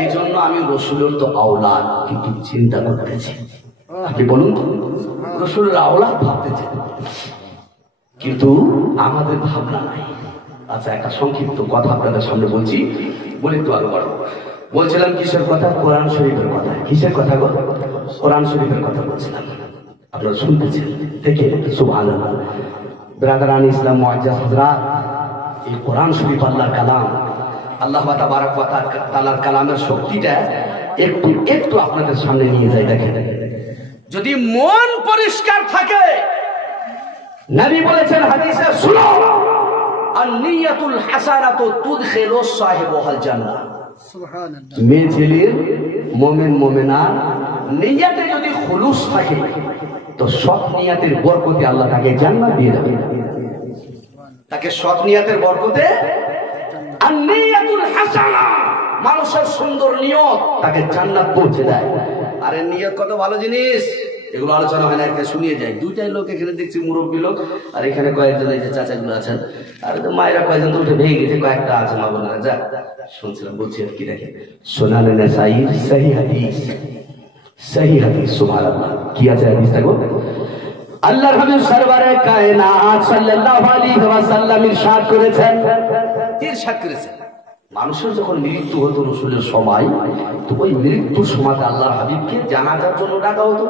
এই জন্য আমি রসুলের তো আওলাদ কিন্তু চিন্তা করতেছি। আপনি বলুন তো, রসুলের আওলাদ ভাবতেছেন কিন্তু আমাদের ভাবনা নাই। আচ্ছা, একটা সংক্ষিপ্ত কথা আপনাদের সামনে বলছি, বলে একটু আরো বড়। বলছিলাম কিসের কথা? কোরআন শরীফের কথা। কিসের কথা গো? কোরআন শরীফের কথা বলছিলাম, আপনারা শুনতেছেন দেখে সুবহানাল্লাহ। ব্রাদারান ইসলাম মুআজ্জাজ হযরত, এই কোরআন শরীফ আল্লাহর কালাম, আল্লাহ তাবারক ওয়া তাআলার কালামের শক্তিটা একটু একটু আপনাদের সামনে নিয়ে যাই। দেখেন, যদি মন পরিষ্কার থাকে, নবী বলেছেন হাদিসে, শুনো, আন-নিয়াতুল হাসানাতু তুদখিলু সাহিবাল জান্নাহ। সুবহানাল্লাহ। মেয়ে ছেলের মুমিন মুমিনা নিয়তে যদি খুলুস থাকে তো সৎ নিয়তের বরকতে আল্লাহ তাকে জান্নাত দিয়ে দেবে। তাকে সৎ নিয়তের বরকতে, আন-নিয়াতুল হাসানা, মানুষের সুন্দর নিয়ত তাকে জান্নাত পৌঁছে দেয়। আরে নিয়ত কত ভালো জিনিস, এগুলো আলোচনা হয় না, একটা শুনিয়ে যায়। দুইটাই লোক এখানে দেখছি, মুরব্বী লোক, আর এখানে কয়েকজন এই যে চাচাগুলো আছেন, আর মায়েরা কয়েকজন তো উঠে ভেঙে গেছে, কয়েকটা আছে মা বোনেরা। যা শুনছিলাম, বলছি আর কি, দেখে সুনানে নাসাঈর সহিহ হাদিস, সহিহ হাদিস। সুবহানাল্লাহ। কি আছে হাদিসটা গো? আল্লাহর হাবিব সরওয়ারে কায়নাত সাল্লাল্লাহু আলাইহি ওয়াসাল্লাম ইরশাদ করেছেন, মানুষের যখন মৃত্যু হতো রসুলের সময়, তো ওই মৃত্যুর সময় আল্লাহর হাবিবকে জানাজার জন্য ডাকা হতো।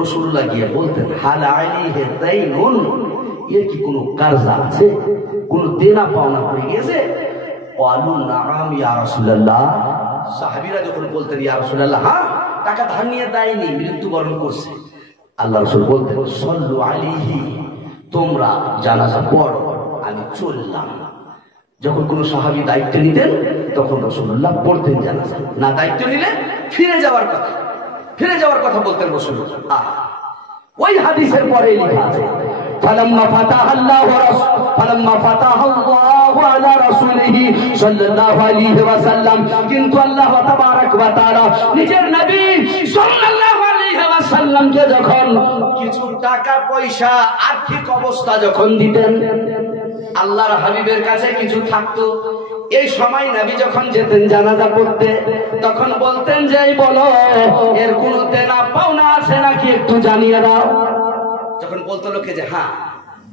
রাসূলুল্লাহ গিয়ে বলতেন, হাল আলাইহি দাইনুন, এর কি কোনো কারজা আছে, কোনো দেনা পাওনা পড়ে গেছে? ক্বালু নাআম ইয়া রাসূলুল্লাহ। সাহাবীরা যখন বলতেন, ইয়া রাসূলুল্লাহ, হ্যাঁ, টাকা ধার নিয়ে দেয়নি, মৃত্যুবরণ করছে। আল্লাহ রাসূল বলতেন, সাল্লু আলাইহি, তোমরা জানাজা পড়ো, আমি চললাম। যখন কোন সাহাবী দায়িত্ব নিতেন তখন রাসূলুল্লাহ পড়তেন জানাজা, না দায়িত্ব নিলে ফিরে যাওয়ার কথা বলতেন রাসূলুল্লাহ। ওই হাদিসের পরে লেখা আছে, ফালাম্মা ফাতাহাল্লাহু আলা রাসূলিহি সাল্লাল্লাহু আলাইহি ওয়াসাল্লাম, কিন্তু আল্লাহ তাবারাক ওয়া তাআলা নিজের নবী সাল্লাল্লাহু আলাইহি ওয়াসাল্লামকে যখন কিছু টাকা পয়সা, আর্থিক অবস্থা যখন দিতেন, আল্লাহর হাবিবের কাছে কিছু থাকতো, এই সময় নবী যখন যেতেন জানাজা পড়তে, তখন বলতেন যে, বলো এর কোনো দেনা পাওনা আছে নাকি একটু জানিয়ে দাও। যখন বলতো লোকে যে হ্যাঁ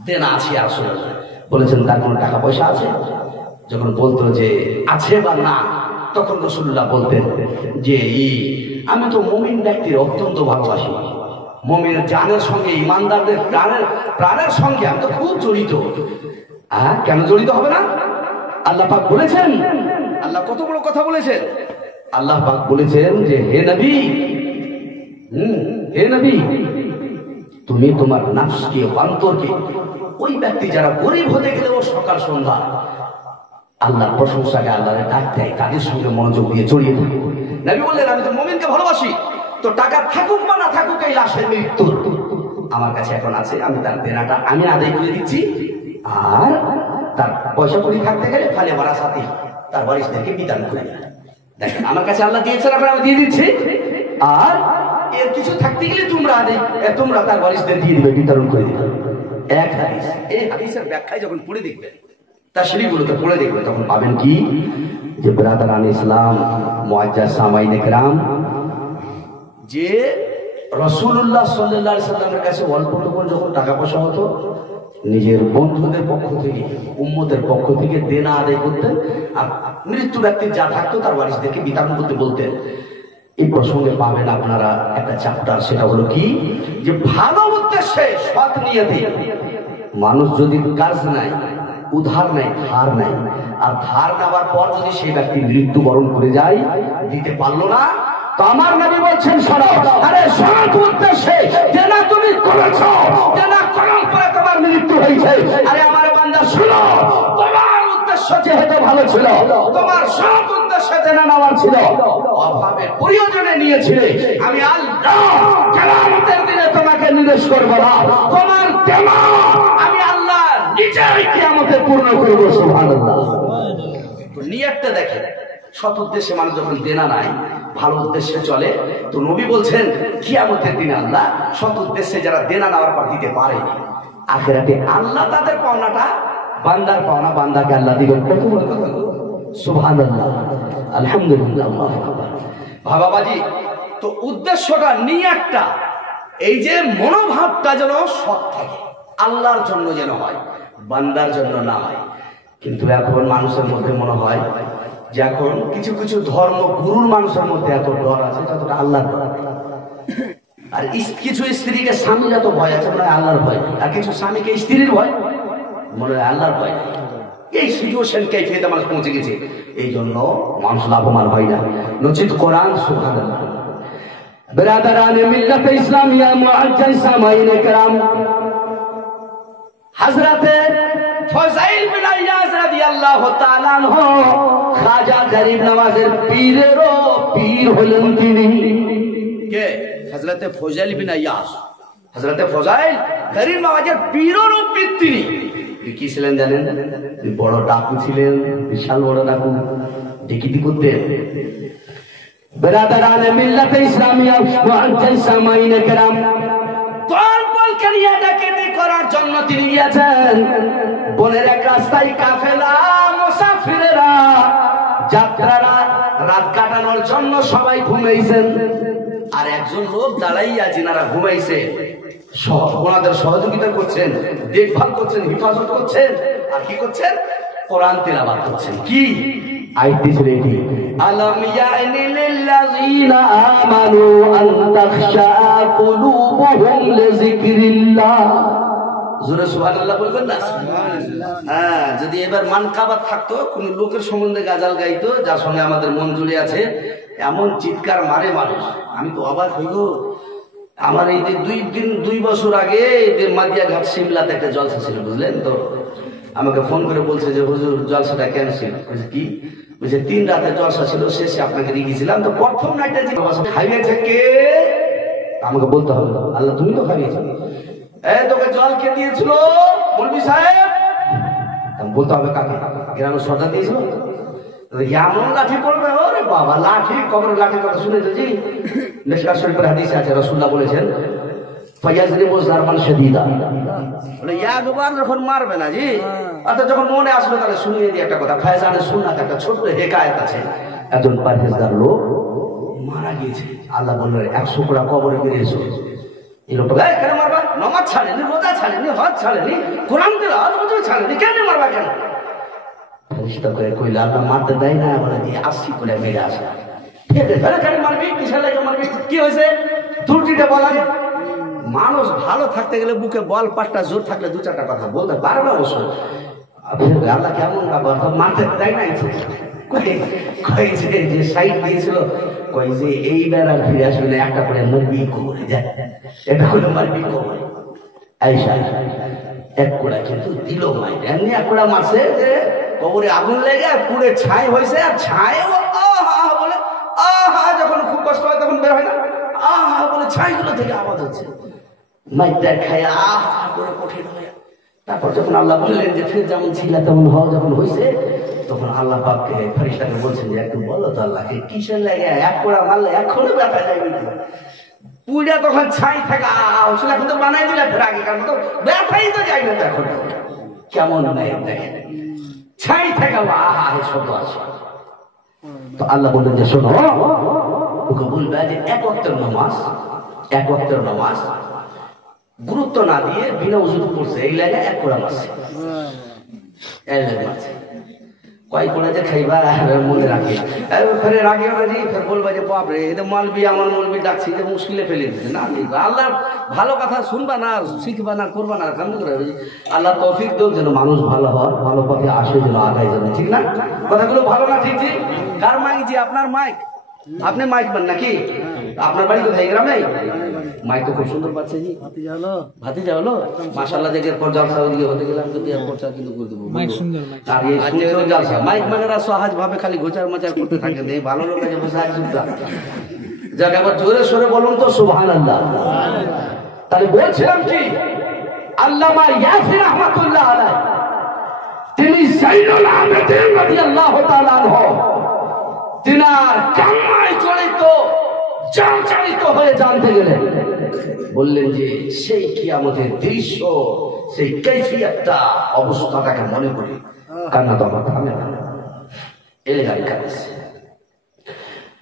দেনা আছে, আসলে বলেছেন তার কোনো টাকা পয়সা আছে, যখন বলতো যে আছে বা না, তখন রাসূলুল্লাহ বলতেন যে আমি তো মুমিন ব্যক্তির অত্যন্ত ভালোবাসি, মুমিনের জানের সঙ্গে, ইমানদারদের প্রাণের সঙ্গে আমি তো খুব জড়িত। কেন জড়িত হবে না? আল্লাহ পাক বলেছেন, আল্লাহ কত বড় কথা বলেছেন। আল্লাহ পাক বলেছেন যে হে নবী, তুমি তোমার নাফসকে, অন্তরকে, ওই ব্যক্তি যারা গরিব হতে গেলে ও সকাল সন্ধ্যা আল্লাহর প্রশংসাকে, আল্লাহর ডাক দেয়, কাজের সঙ্গে মনোযোগ দিয়ে জড়িয়ে থাকে। নবী বললেন, আমি তো মুমিনকে ভালোবাসি, তো টাকা থাকুক বা না থাকুক, এই লাশের মৃত্যু আমার কাছে এখন আছে, আমি তার দেনাটা আমি আদায় করে দিচ্ছি, আর তার পয়সা কড়ি থাকতে গেলে ফালে মারা সাথে তার ওয়ারিসদেরকে বিতরণ করে দেয়। দেখেন, আমার কাছে আল্লাহ দিয়েছেন, আপনারা আমি দিয়ে দিচ্ছি, আর এর কিছু থাকতে গেলে তোমরা তার ওয়ারিসদের দিয়ে দিবে, বিতরণ করে দিবে। এক হাদিস, এই হাদিসের ব্যাখ্যায় যখন পড়ে দেখবেন, তাশরীহগুলোতে পড়ে দেখবেন, তখন পাবেন কি যে ব্রাদারান ইসলাম মুআজ্জাজ সামাইন ইকরাম, যে রাসূলুল্লাহ সাল্লাল্লাহু আলাইহি সাল্লামের কাছে অল্পটুকু যখন টাকা পয়সা হতো, নিজের বন্ধুদের পক্ষ থেকে, উম্মতের পক্ষ থেকে দেনা আদায় করতেন, আর মৃত্যু ব্যক্তির যা থাকতো তার ওয়ারিসদেরকে বিতরণ করতে বলতেন। এই প্রসঙ্গে পাবেন আপনারা একটা চ্যাপ্টার, সেটা হলো কি যে ভালো উদ্দেশ্যে, সৎ নিয়তে মানুষ যদি কাজ নাই, উধার নাই, ধার নাই, আর ধার নেওয়ার পর যদি সেই ব্যক্তি মৃত্যুবরণ করে যায়, দিতে পারলো না, তো আমার নবী বলছেন, শোনো, আরে সৎ উদ্দেশ্যে দেনা তুমি করেছো, দেনা করার পরে তোমার মৃত্যু হয়েছে, আরে আমার বান্দা শোনো, তোমার উদ্দেশ্য যেহেতু ভালো ছিল, তোমার সৎ উদ্দেশ্যে দেনা নেওয়ার ছিল, অভাবে প্রয়োজনে নিয়েছিলে, আমি আল্লাহ কিয়ামতের দিনে তোমাকে নির্দেশ করব না, তোমার দেনা আমি আল্লাহ নিজেই কিয়ামতে পূর্ণ করব। সুবহানাল্লাহ। তো নিয়তটা দেখেন, সৎ উদ্দেশ্যে মানুষ যখন দেনা নাই, ভালো উদ্দেশ্যে চলে, তো নবী বলছেন কিয়ামতের দিনে আল্লাহ সৎ উদ্দেশ্যে যারা দেনা নেওয়ার পর দিতে পারেনি, আখিরাতে আল্লাহ তাদের পাওনাটা, বান্দার পাওনা বান্দাকে আল্লাহ দিবেন। কত বড় কথা, সুবহানাল্লাহ, আলহামদুলিল্লাহ, আল্লাহু আকবার। বাবাজি, তো উদ্দেশ্যটা নিয়াতটা, এই যে মনোভাবটা যেন সৎ থাকে, আল্লাহর জন্য যেন হয়, বান্দার জন্য না হয়। কিন্তু এখন মানুষের মধ্যে মনে হয় যে এখন কিছু কিছু ধর্ম গুরুর মানুষের মধ্যে এত ডর আছে যতটা আল্লাহর ডর। আর কিছু স্ত্রীকে স্বামীর এত ভয় আছে মনে হয় আল্লাহর ভয়, আর কিছু স্বামীকে স্ত্রীর ভয় মনে হয় আল্লাহর ভয়। এই সিচুয়েশন কাইফিয়তে মানুষ পৌঁছে গেছে, এই জন্য মানুষ লাভবান হয় না। নচিত কোরআন সুবহানাল্লাহ। বিরাদারানে মিল্লাত ইসলামিয়া মুআজ্জাজ সামাইনে کرام, হযরতে ফজাইল বিন ইয়াজ রাদিয়াল্লাহু তাআলা আনহু খাজা গরিব নওয়াজের পীরেরও পীর হলেন তিনি। কে? হযরতে ফজাইল বিন ইয়াজ। হযরতে ফজাইল গরিব নওয়াজের পীরেরও পীর তিনি। কি ছিলেন জানেন? বড় ডাকু ছিলেন, বিশাল বড় ডাকু, ডিকিটি করতেন। বিরাদারানে মিল্লাত ইসলামিয়া মুআজ্জাজ সামাইনে کرام, দলবলকে নিয়ে ডাকাতি করার জন্য তিনি গিয়েছেন। বনের এক রাস্তায় কাফেলা মুসাফিরেরা, যাত্রারা রাত কাটানোর জন্য সবাই ঘুমাইছেন। আর একজন লোক দাঁড়াইয়া যিনারা ঘুমাইছে ওনাদের সহযোগিতা করছেন, দেখভাল করছেন, হেফাজত করছেন, আর কি করছেন? কোরআন তিলাওয়াত করছেন। কি আয়াতটি ছিল এটি, আলাম ইয়ানি লিল্লাযিনা আমানু আন তাখশা কুলুবুহুম লিযিকরিল্লাহ। জোরে সুবহানাল্লাহ বলবেন না? হ্যাঁ, যদি এবার মানকাবা থাকতো, কোন লোকের সম্বন্ধে গাজাল গাইতো যার সঙ্গে আমাদের মন জুড়ে আছে, এমন চিৎকার মারে মানুষ, আমি তো অবাক হইল। আমার এই যে 2 বছর আগে মাদিয়া ঘাট সিমলাতে একটা জলসা ছিল, বুঝলেন তো? আমাকে ফোন করে বলছে যে হুজুর জলসাটা ক্যান্সেল। কি? বলছে 3 রাতের জলসা ছিল, শেষে আপনাকে রেখেছিলাম, তো প্রথম নাইটে যে খাইয়েছে কে আমাকে বলতে হবে। আল্লাহ তুমি তো খাইয়েছো। তোকে জল কে দিয়েছিল মৌলভী সাহেব? বলতে হবে কাকে? গ্রামের সর্দার দিয়েছিল। এমন লাঠি পড়বে, ওরে বাবা, লাঠি কবরের লাঠির কথা শুনেছে জি? মিশকাত শরীফের হাদিসে আছে, রাসূলুল্লাহ বলেছেন ফায়াজরিবু যারবান শাদীদা, বলে একবার যখন মারবে না জি, অর্থাৎ যখন মনে আসবে তাহলে শুনিয়ে দিই একটা কথা। ফায়জানের সুন্নাত একটা ছোট্ট হেকায়েত আছে। একজন পরহেজগার লোক মারা গিয়েছে, আল্লাহ বললেন 100 কোড়া কবরে বেরিয়েছো। এই লোকটা কেন মারবা? নামাজ ছাড়েনি, রোজা ছাড়েনি, হজ ছাড়েনি, কোরআন তেলাওয়াত ছাড়েনি, কেন মারবা? কেন? ফেরেশতা করে কইলে আল্লাহ মারতে দেয় না, বলে দিয়ে 80 করে মেরে আসে। ঠিক আছে, তাহলে কেন মারবি? কিসের লাগে মারবি? কি হয়েছে? ত্রুটিটা বলা। মানুষ ভালো থাকতে গেলে বুকে বল পাট্টা জোর থাকলে 2-4টা কথা বলতে পারে না অবশ্য। আল্লাহ কেমন মারতে দেয় না। যে সাইড দিয়েছিল, কই যে এইবার আর ফিরে আসবে না, একটা করে মারবি কবরে যায়, এটা হলো মারবি কবরে। আয়েশা 1 কোড়া কিন্তু দিল মাই, এমনি 1 কোড়া মারছে যে কবরে আগুন লেগে পুড়ে ছাই হয়েছে। আর ছাই বলে যখন খুব কষ্ট হয় তখন বের হয় না, বলে ছাইগুলো থেকে আওয়াজ হচ্ছে, মাইটা খায় করে কঠিন হয়ে। তারপর যখন আল্লাহ বললেন যে ফের যেমন ছিল তেমন হওয়া যখন হয়েছে, তখন আল্লাহ পাককে ফেরেশতাকে বলছেন যে একটু বলো তো আল্লাহকে কিসের লাগে 1 কোড়া মারলে এখনো ব্যথা যায়নি? পুরা তখন ছাই থাকা আসলে এখন তো বানাই দিলে ফের আগে, কারণ তো ব্যথাই তো যায় না। তো এখন কেমন নাই দেখেন, ছাই থাকা শব্দ আছে। তো আল্লাহ বললেন যে শোনো, ওকে বলবে যে 1 ওয়াক্তের নামাজ গুরুত্ব না দিয়ে বিনা ওযুতে পড়ছে, এই লাগে 1 কোড়া মারছে। কয় কোড়া যে খাইবা মনে রাখি, ফের রাগে ফের বলবা যে বাপরে এটা মালবি, আমার মলবি ডাকছি, যে মুশকিলে ফেলে দিচ্ছে না। আল্লাহর ভালো কথা শুনবা না, শিখবা না, করবা না, কেমন করে? আল্লাহ তৌফিক দেব যেন মানুষ ভালো হয়, ভালো পথে আসে, যেন আগায় যাবে, ঠিক না? কথাগুলো ভালো না? ঠিক ঠিক। কার মাইক? জি আপনার মাইক। আপনি মাইক পান নাকি? আপনার বাড়ি কোথায়? গ্রামে? মাইক তো খুব সুন্দর পাচ্ছে জি। ভাতিজা হলো মাশাআল্লাহ। দেখে পর জলসা দিয়ে হতে গেলাম তো বিয়ার পর্চা কিন্তু করে দেব। মাইক সুন্দর, আর এই সুন্দর জলসা মাইক মানেরা সহজ ভাবে খালি গোচার মাচার করতে থাকে, এই ভালো লোক আছে বসে আছে সুন্দর। যাক একবার জোরে সোরে বলুন তো সুবহানাল্লাহ। তাহলে বলছিলাম কি, আল্লামা ইয়াসির রাহমাতুল্লাহ আলাইহি তিনি সাইয়্যিদুল আবেদিন রাদিয়াল্লাহু তাআলা আনহু তিনার কান্নায় চালিত হয়ে জানতে গেলেন, বললেন যে সেই কিয়ামতের দৃশ্য, সেই কাইফিয়াতটা, অবস্থাটাকে মনে করি, কান্না তো আমার থামে না। এলাকায় কাজ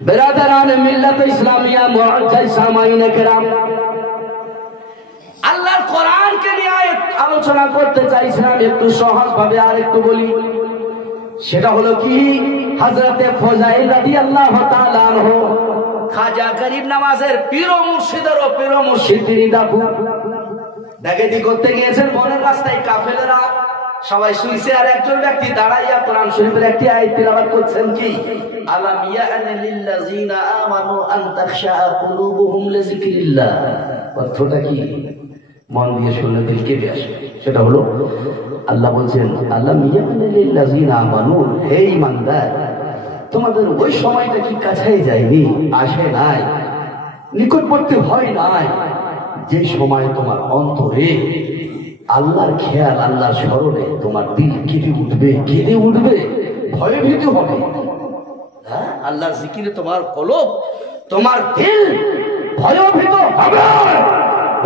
বেরাদারান মিল্লাত ইসলামিয়া মুআজ্জাজ সামাইনে কেরাম, আল্লাহর কোরআনকে নিয়ে আলোচনা করতে চাইছিলাম একটু সহজ ভাবে। আর একটু বলি, সেটা হলো কি, হযরতে ফজাইল রাদিয়াল্লাহু তাআলা আনহু খাজা গরিব নওয়াজের পীর ও মুর্শিদের ও পীর ও মুর্শিদ তিনি দাবু ডাকাতি করতে গিয়েছেন বনের রাস্তায়। কাফেলেরা সবাই শুইছে, আর একজন ব্যক্তি দাঁড়াইয়া কোরআন শরীফের একটি আয়াত তিলাওয়াত করছেন কি, আলাম ইয়া'না লিল্লাযিনা আমানু আন তাখশা কুলুবুহুম লিযিকরিল্লাহ। অর্থটা কি মন দিয়ে শুনলে দিল কেঁপে আসে। সেটা হলো আল্লাহ বলছেন, আলাম ইয়া'না লিল্লাযিনা আমানু, হে ঈমানদার, তোমাদের ওই সময়টা কি কাছেই যায়নি, আসে নাই, নিকটবর্তী হয় নাই, যে সময় তোমার অন্তরে আল্লাহর খেয়াল, আল্লাহর স্মরণে তোমার দিল কেঁদে উঠবে, ভয়ভীত হবে। হ্যাঁ, আল্লাহর জিকিরে তোমার কলব, তোমার দিল ভয়ভীত হবে,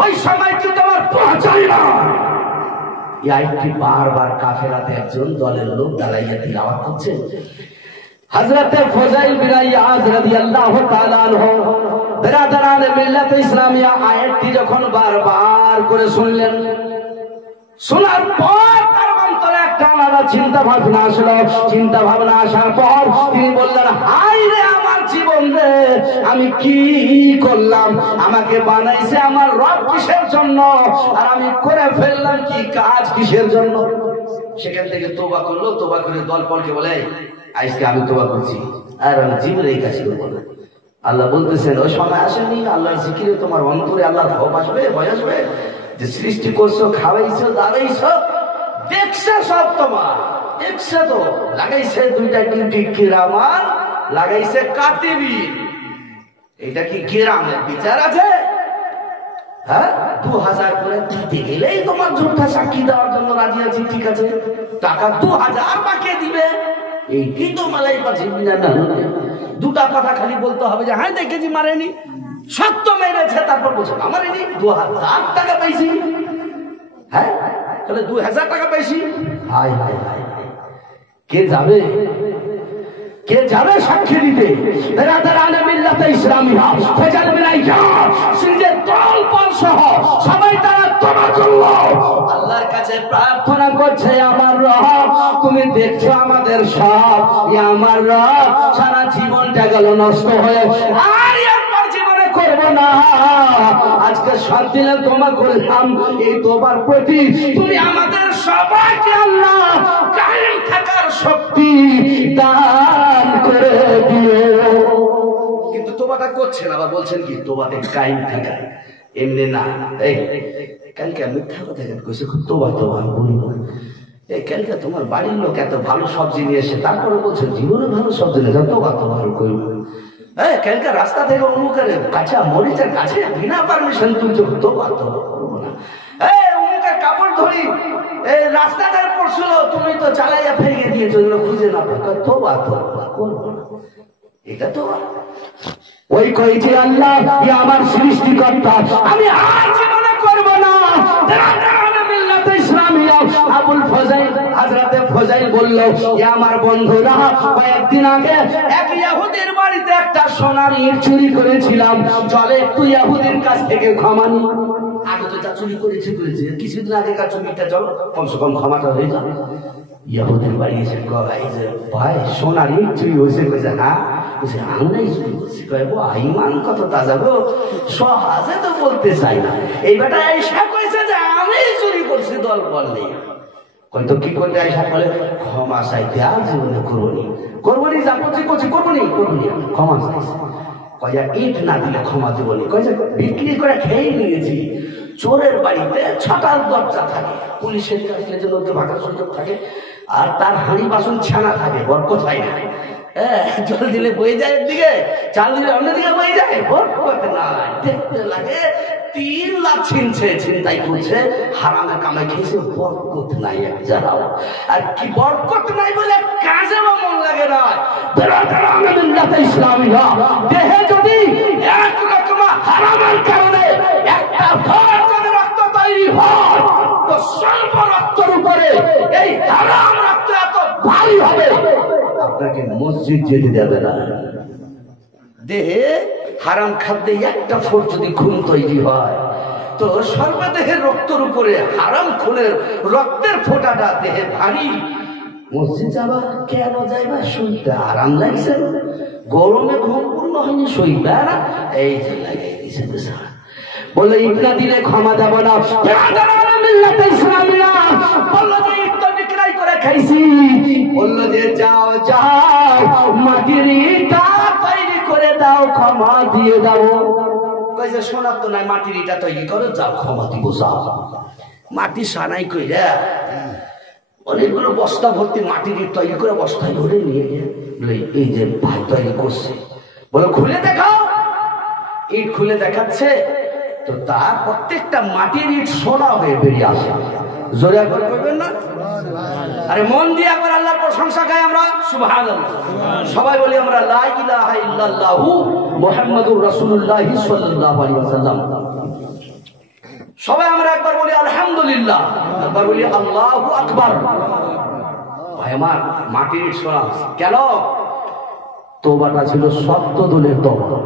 ওই সময় কি তোমার পৌঁছায় না। এই আয়াতটি বারবার কাফেলাতে একজন দলের লোক দাঁড়াইয়া তিলাওয়াত করছে। হযরতে ফজাইল বিন ইয়াজ রাদিয়াল্লাহু তাআলা আনহু বেরাদারানে মিল্লাত ইসলামিয়া আয়াতটি যখন বারবার করে শুনলেন, শোনার পর তার অন্তরে একটা আলাদা চিন্তা ভাবনা আসলো। চিন্তা ভাবনা আসার পর তিনি বললেন, হায় রে আমার জীবন রে, আমি কি করলাম, আমাকে বানাইছে আমার রব কিসের জন্য, আর আমি করে ফেললাম কি কাজ কিসের জন্য। সেখান থেকে তওবা করলো, তওবা করে দলপলকে বলে, আজকে আমি তওবা করছি, আর আমি জীবনে এই কাজ করবো না। আল্লাহ বলতেছেন, ওই সময় আসেনি, আল্লাহর জিকিরে তোমার অন্তরে আল্লাহর ভয় আসবে, ভয় আসবে, যে সৃষ্টি করছো, খাওয়াইছো, দাঁড়াইছো, দেখছে সব তোমার, দেখছে তো, লাগাইছে দুইটা ডিউটি কিরামান, লাগাইছে কাতিবি। এটা কি কিরামের বিচার আছে? হ্যাঁ, 2000 করে দিতে গেলেই তোমার ঝুঠা সাক্ষী দেওয়ার জন্য রাজি আছি, ঠিক আছে, টাকা 2000 বাকি দিবে, এই কি তো মালাই পাচ্ছে না। দুটা কথা খালি বলতে হবে যে হ্যাঁ দেখেছি মারেনি, সত্য মেরেছে, তারপর বলছে আমারেনি, 2000 টাকা পাইছি। হ্যাঁ, তাহলে 2000 টাকা পাইছি। হায় হায় হায়, কে যাবে, কে যাবে সাক্ষী দিতে? বেরাদারানে মিল্লাত ইসলামিয়া ফজল বিন ইয়াজ সিন্ধের দলবল সহ সবাই তারা তওবা করলো, আল্লাহর কাছে প্রার্থনা করছে, আমার রব তুমি দেখছো আমাদের সব, আমার রব সারা জীবনটা গেল নষ্ট হয়ে, আর একবার জীবনে করবো না, আজকে 7 দিনে তওবা করলাম, এই তওবার প্রতি তুমি আমাদের সবাইকে আল্লাহ কায়েম থাকার শক্তি দান করে দিও। কিন্তু তওবাটা করছেন, আবার বলছেন কি তওবাতে কায়েম থাকা, এমনি না। এই কালকে মিথ্যা কথা কইছে, তওবা তওবা বলি না। এই কালকে তোমার বাড়ির লোক এত ভালো সবজি নিয়ে এসে তারপরে বলছে জীবনে ভালো সবজি নিয়ে যা, তওবা তওবা করবো। হ্যাঁ, কালকে রাস্তা থেকে অমুকের কাঁচা মরিচের কাছে বিনা পারমিশন তুলছো, তওবা তওবা করবো না। এই অমুকের কাপড় ধরি এই রাস্তাটা পড়ছিল, তুমি তো চালাইয়া ফেরিয়ে দিয়েছো, খুঁজে না পাই, তওবা তওবা করবো না। এটা তো ওই কইছে আল্লাহ আমার সৃষ্টিকর্তা, আমি আর জীবনে করবো না। আবুল ফজাইল হযরতে ফজাইল বলল, আমার বন্ধুরা, কয়েকদিন আগে এক ইহুদির বাড়িতে একটা সোনার ইট চুরি করেছিলাম, চলে একটু ইহুদির কাছ থেকে ক্ষমা নি। আগে তো যা চুরি করেছি কিছুদিন আগেকার চুরিটা, চলো কমসে কম ক্ষমাটা হয়ে যাবে। ইহুদির বাড়ি এসে কয় যে ভাই সোনার ইট চুরি হয়েছে, কইছে হ্যাঁ, কইছে আমরাই চুরি করছি। কয় ইমান কত তাজা গো, সহজে তো বলতে চাই না। এই বেটা এসে কইছে যে আমি চুরি করছি, দল বললেই কয় তো কি করতে আইসা বলে ক্ষমা চাইতে আর জীবনে করবনি, যা করছি করছি করবনি, ক্ষমা চাইছে। কয় ইট না দিলে ক্ষমা দেবনি। কয় যে বিক্রি করে খেয়ে নিয়েছি, চোরের বাড়িতে 6টা দরজা থাকে, পুলিশের কাছে লোকে ভাগার সুযোগ থাকে, আর তার হাঁড়ি বাসন ছানা থাকে, বরকত হয় না। জল দিলে বয়ে যায় একদিকে, চাল দিলে অন্যদিকে বয়ে যায়, বরকত নাই। দেখতে লাগে 3 লাখ ছিনতাই করছে, হারামে কামাই খেয়েছে, বরকত নাই এক জায়গাও। আর কি বরকত নাই বলে কাজে মন লাগে না। ইসলামিয়া দেহে যদি একরকম হারামের কারণে একটা রক্ত তৈরি হয়, তো স্বল্প রক্তের উপরে করে এই হারাম রক্ত এত ভারী হবে আপনাকে মসজিদ যেতে দেবে না। দেহে হারাম খাদ্যে একটা ফোঁট যদি খুন তৈরি হয় তো সর্বদেহের রক্তের উপরে হারাম খুনের রক্তের ফোঁটাটা দেহে ভারী। মসজিদ যাবা কেন যাইবা? শুনতে আরাম লাগছে, গরমে ঘুম পূর্ণ হয়নি, শুইবা না, এই যে লাগাই দিয়েছে। বললো ইবনা দিলে ক্ষমা দেব না। বললো যে ইট বিক্রয় করে খাইছি। বললো যে যাও যাও মাটির ইটা তৈরি করে দাও, ক্ষমা দিয়ে দাও। কইছে শোনার তো নাই, মাটির ইটা তৈরি করো, যাও ক্ষমা দিব। যাও মাটি সানাই কইরা অনেকগুলো বস্তা ভর্তি মাটির ইট তৈরি করে বস্তায় ভরে নিয়ে এই যে ভাই তৈরি করছে, বলে খুলে দেখাও। ইট খুলে দেখাচ্ছে তো তার প্রত্যেকটা মাটির ইট সোনা হয়ে বেরিয়ে আসে। জোরে একবার করবেন না? আরে মন দিয়ে একবার আল্লাহর প্রশংসা গাই আমরা সুবহানাল্লাহ। সবাই বলি আমরা লা ইলাহা ইল্লাল্লাহু মুহাম্মাদুর রাসূলুল্লাহ সাল্লাল্লাহু আলাইহি ওয়াসাল্লাম। সবাই আমরা একবার বলি আলহামদুলিল্লাহ, একবার বলি আল্লাহু আকবার। ভাই আমার মাটির ইট সোনা কেন? তওবাটা ছিল সত্য দলের তওবা।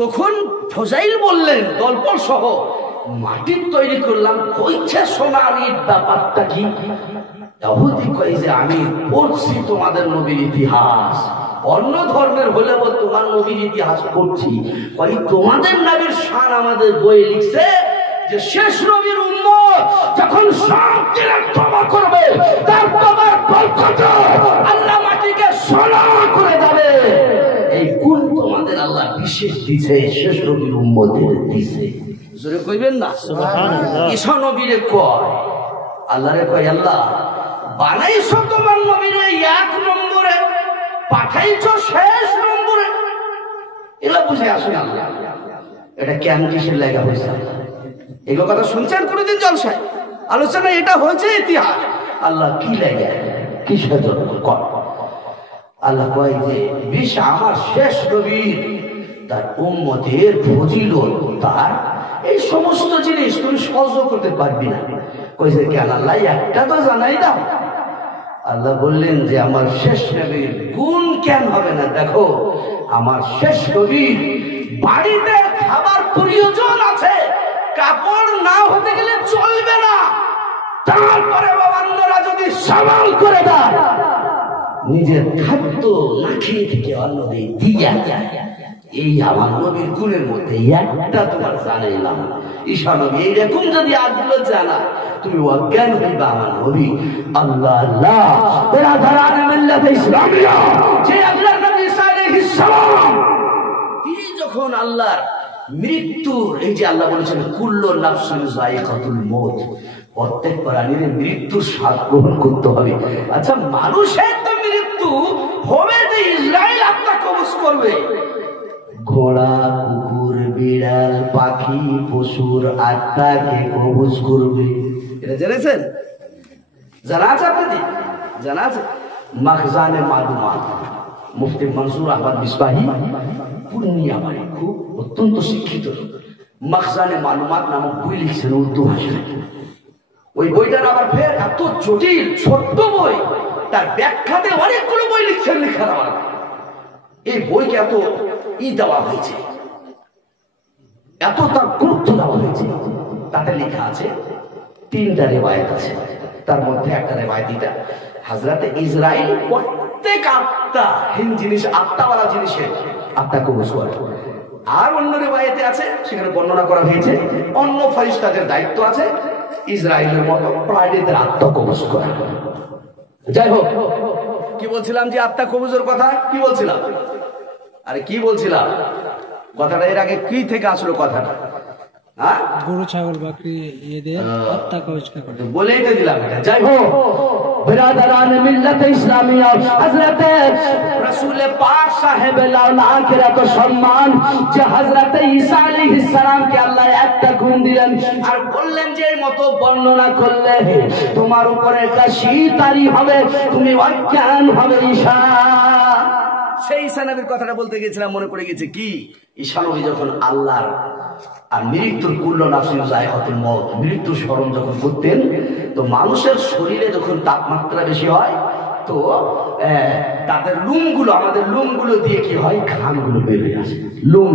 তখন ফজাইল বললেন দলপল সহ মাটির তৈরি করলাম, কইছে সোনার ইট, ব্যাপারটা কি? ইহুদি কয় যে আমি পড়ছি তোমাদের নবীর ইতিহাস, অন্য ধর্মের হলে বল তোমার নবীর ইতিহাস পড়ছি। কই তোমাদের নবীর শান আমাদের বই লিখছে যে শেষ নবীর উম্মত যখন সব দিনের তওবা করবে তার তওবার বরকত আল্লাহ মাটিকে সোনা করে দেবে। এই গুণ তোমাদের আল্লাহ বিশেষ দিছে, শেষ নবীর উম্মতের দিছে। জোরে কইবেন না সুবহানাল্লাহ। ঈসা নবীরে কয়, আল্লাহরে কয় আল্লাহ বানাইছো তোমার নবীরে এক নম্বরে, পাঠাইছো শেষ নম্বরে। এগুলা বুঝে আসে আল্লাহ এটা কেন কিসের লাগা হয়েছে। এগুলো কথা শুনছেন কোনদিন জলসায় আলোচনা? এটা হয়েছে ইতিহাস। আল্লাহ কি লাগে কিসের জন্য কর? আল্লাহ কয় যে বিশ আমার শেষ নবীর তার উম্মতের ফজিলত, তার এই সমস্ত জিনিস তুমি সহ্য করতে পারবি না। কইছে কেন আল্লাহ একটা তো জানাই দাও। আল্লাহ বললেন যে আমার শেষ নবীর গুণ কেন হবে না? দেখো আমার শেষ নবীর বাড়িতে খাবার প্রয়োজন আছে, কাপড় না হতে গেলে চলবে না। তারপরে বাবারা যদি সামাল করে দেয় নিজের খাদ্য না খেয়ে থেকে অন্যদের দিয়া যায়, এই আমার নবীর গুণের মধ্যে একটা তোমার জানাইলাম। ঈসা নবী এইরকম যদি আগুলো জানা তুমি অজ্ঞান হইবা আমার নবী। আল্লাহ আল্লাহ যে আল্লাহর নবী ঈসা আলাইহিস সালাম তিনি যখন আল্লাহর মৃত্যুর, এই যে আল্লাহ বলেছেন কুল্লু নাফসিন যায়িকাতুল মউত, প্রত্যেক প্রাণীর মৃত্যুর স্বাদ গ্রহণ করতে হবে। আচ্ছা মানুষের তো মৃত্যু হবে যে ইসরাইল আত্মা কবজ করবে, ঘোড়া কুকুর বিড়াল পাখি পশুর আত্মাকে কবজ করবে। এটা জেনেছেন? জানা আছে আপনাদের? জানা আছে? মাখজানে মালুমাত মুফতি মনসুর আহমদ মিসবাহি পূর্ণিয়া বাড়ি, খুব অত্যন্ত শিক্ষিত। মাখজানে মালুমাত নামক বই লিখছেন উর্দু ভাষায়। ওই বইটার আবার ফের এত জটিল ছোট্ট বই, তার ব্যাখ্যাতে অনেকগুলো বই লিখছেন লেখার আমার। এই বইকে এত দেওয়া হয়েছে, এত তার গুরুত্ব দেওয়া হয়েছে। তাতে লেখা আছে 3টা রিওয়ায়াত আছে, তার মধ্যে একটা রিওয়ায়াত এটা হযরতে ইসরাইল প্রত্যেক আত্মা হীন জিনিস, আত্মাওয়ালা জিনিসের আত্মা কবজ করে। আর অন্য রিওয়ায়াতে আছে সেখানে বর্ণনা করা হয়েছে অন্য ফেরেশতাদের দায়িত্ব আছে ইসরাইলের মতো প্রাণীদের আত্মা কবজ করা। যাই হোক, কি বলছিলাম যে আত্মা কবজের কথা কি বলছিলাম? আরে কি বলছিলাম কথাটা, এর আগে কি থেকে আসলো কথাটা? গরু ছাগল বাকরি আত্মা কবজ করে বলেই তো দিলাম এটা। যাই হোক বিরাদারান মিল্লাত ইসলামিয়া, হযরত রাসূল পাক সাহেবের আখিরা তো সম্মান যে হযরত ঈসা আলাইহিস সালামকে আল্লাহ একটা গুণ দিলেন আর বললেন যে এই মতো বর্ণনা করলে তোমার উপরে কাশি তারি হবে, তুমি অজ্ঞান হবে ঈসা। সেই ঈসা নবীর কথাটা বলতে গেছিলাম, মনে পড়ে গেছে কি, ঈসা নবী যখন আল্লাহর আর মৃত্যুর কুল্ল নাফসিন যায়কাতুল মউত, মৃত্যু স্মরণ যখন করতেন, তো মানুষের শরীরে যখন তাপমাত্রা বেশি হয় তো তাদের লুমগুলো, আমাদের লুমগুলো দিয়ে কি হয়, ঘামগুলো বের হয়ে আসে। লুম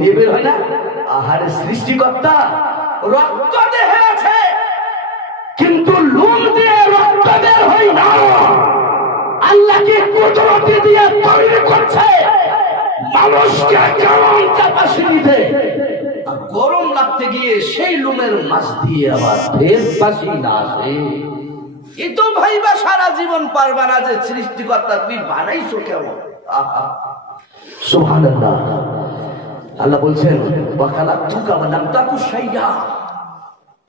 দিয়ে বের হয় না? আহারে সৃষ্টিকর্তা রক্ত দেহে আছে, কিন্তু লুম দিয়ে রক্ত বের হয় না। আল্লাহকে কুদরতি দিয়ে তৈরি করছে মানুষকে গরম ক্যাপাসিটিতে, আর গরম লাগতে গিয়ে সেই লুমের মাছ দিয়ে আবার ফের পাসিনা আসে। এ তো ভাইবা সারা জীবন পারবা না যে সৃষ্টিকর্তা তুমি বানাইছো কেমন। সুবহানাল্লাহ। আল্লাহ বলছেন ওয়াকালা তুকা বানাম তাকু শাইয়া,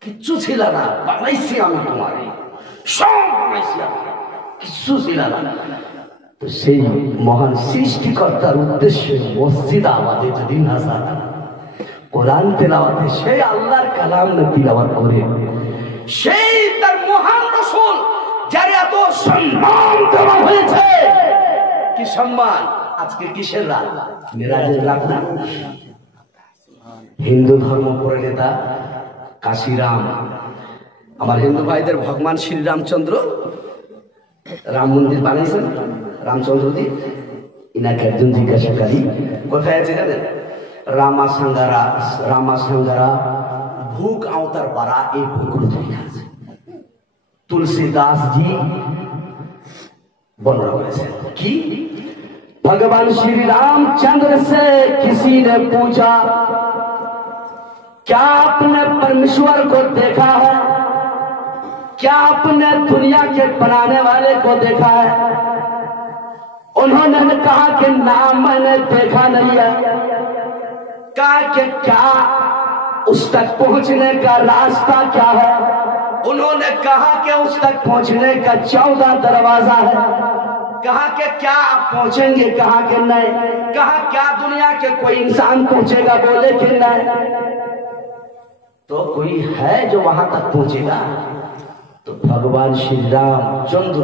কিচ্ছু ছিল না, বানাইছি আমি তোমারে, সব বানাইছি আমি, কিচ্ছু ছিল না। তো সেই মহান সৃষ্টিকর্তার উদ্দেশ্যে মসজিদ আমাদের যদি না জানা, কোরআন তেলাওয়াতে সেই আল্লাহর কালাম না তিলাওয়াত করে, সেই তার মহান রাসূল যার এত সম্মান দেওয়া হয়েছে, কি সম্মান। আজকে কিসের রাত? মিরাজের রাত না? হিন্দু ধর্ম প্রণেতা কাশিরাম, আমার হিন্দু ভাইদের ভগবান শ্রী রামচন্দ্র রাম মন্দির বানাইছেন, রামচন্দ্রজি। ইনাকে একজন জিজ্ঞাসাকারী কোথায় আছে জানেন? রামাসাঙ্গারা ভুক আওতার পাড়া, এই ভুকগুলো তৈরি আছে। तुलसीदास जी बन रहे हैं कि भगवान श्री रामचंद्र से किसी ने पूछा, क्या आपने परमेश्वर को देखा है? क्या आपने दुनिया के बनाने वाले को देखा है? उन्होंने कहा कि ना, मैंने देखा नहीं है। कहा कि क्या उस तक पहुंचने का रास्ता क्या है? उन्होंने कहा कि उस तक पहुंचने का 14 दरवाजा है। कहा कि क्या आप पहुंचेंगे? कहा कि नहीं। कहा क्या दुनिया के कोई इंसान पहुंचेगा? बोले कि नहीं। तो कोई है जो वहां तक पहुंचेगा? तो भगवान श्री रामचंद्र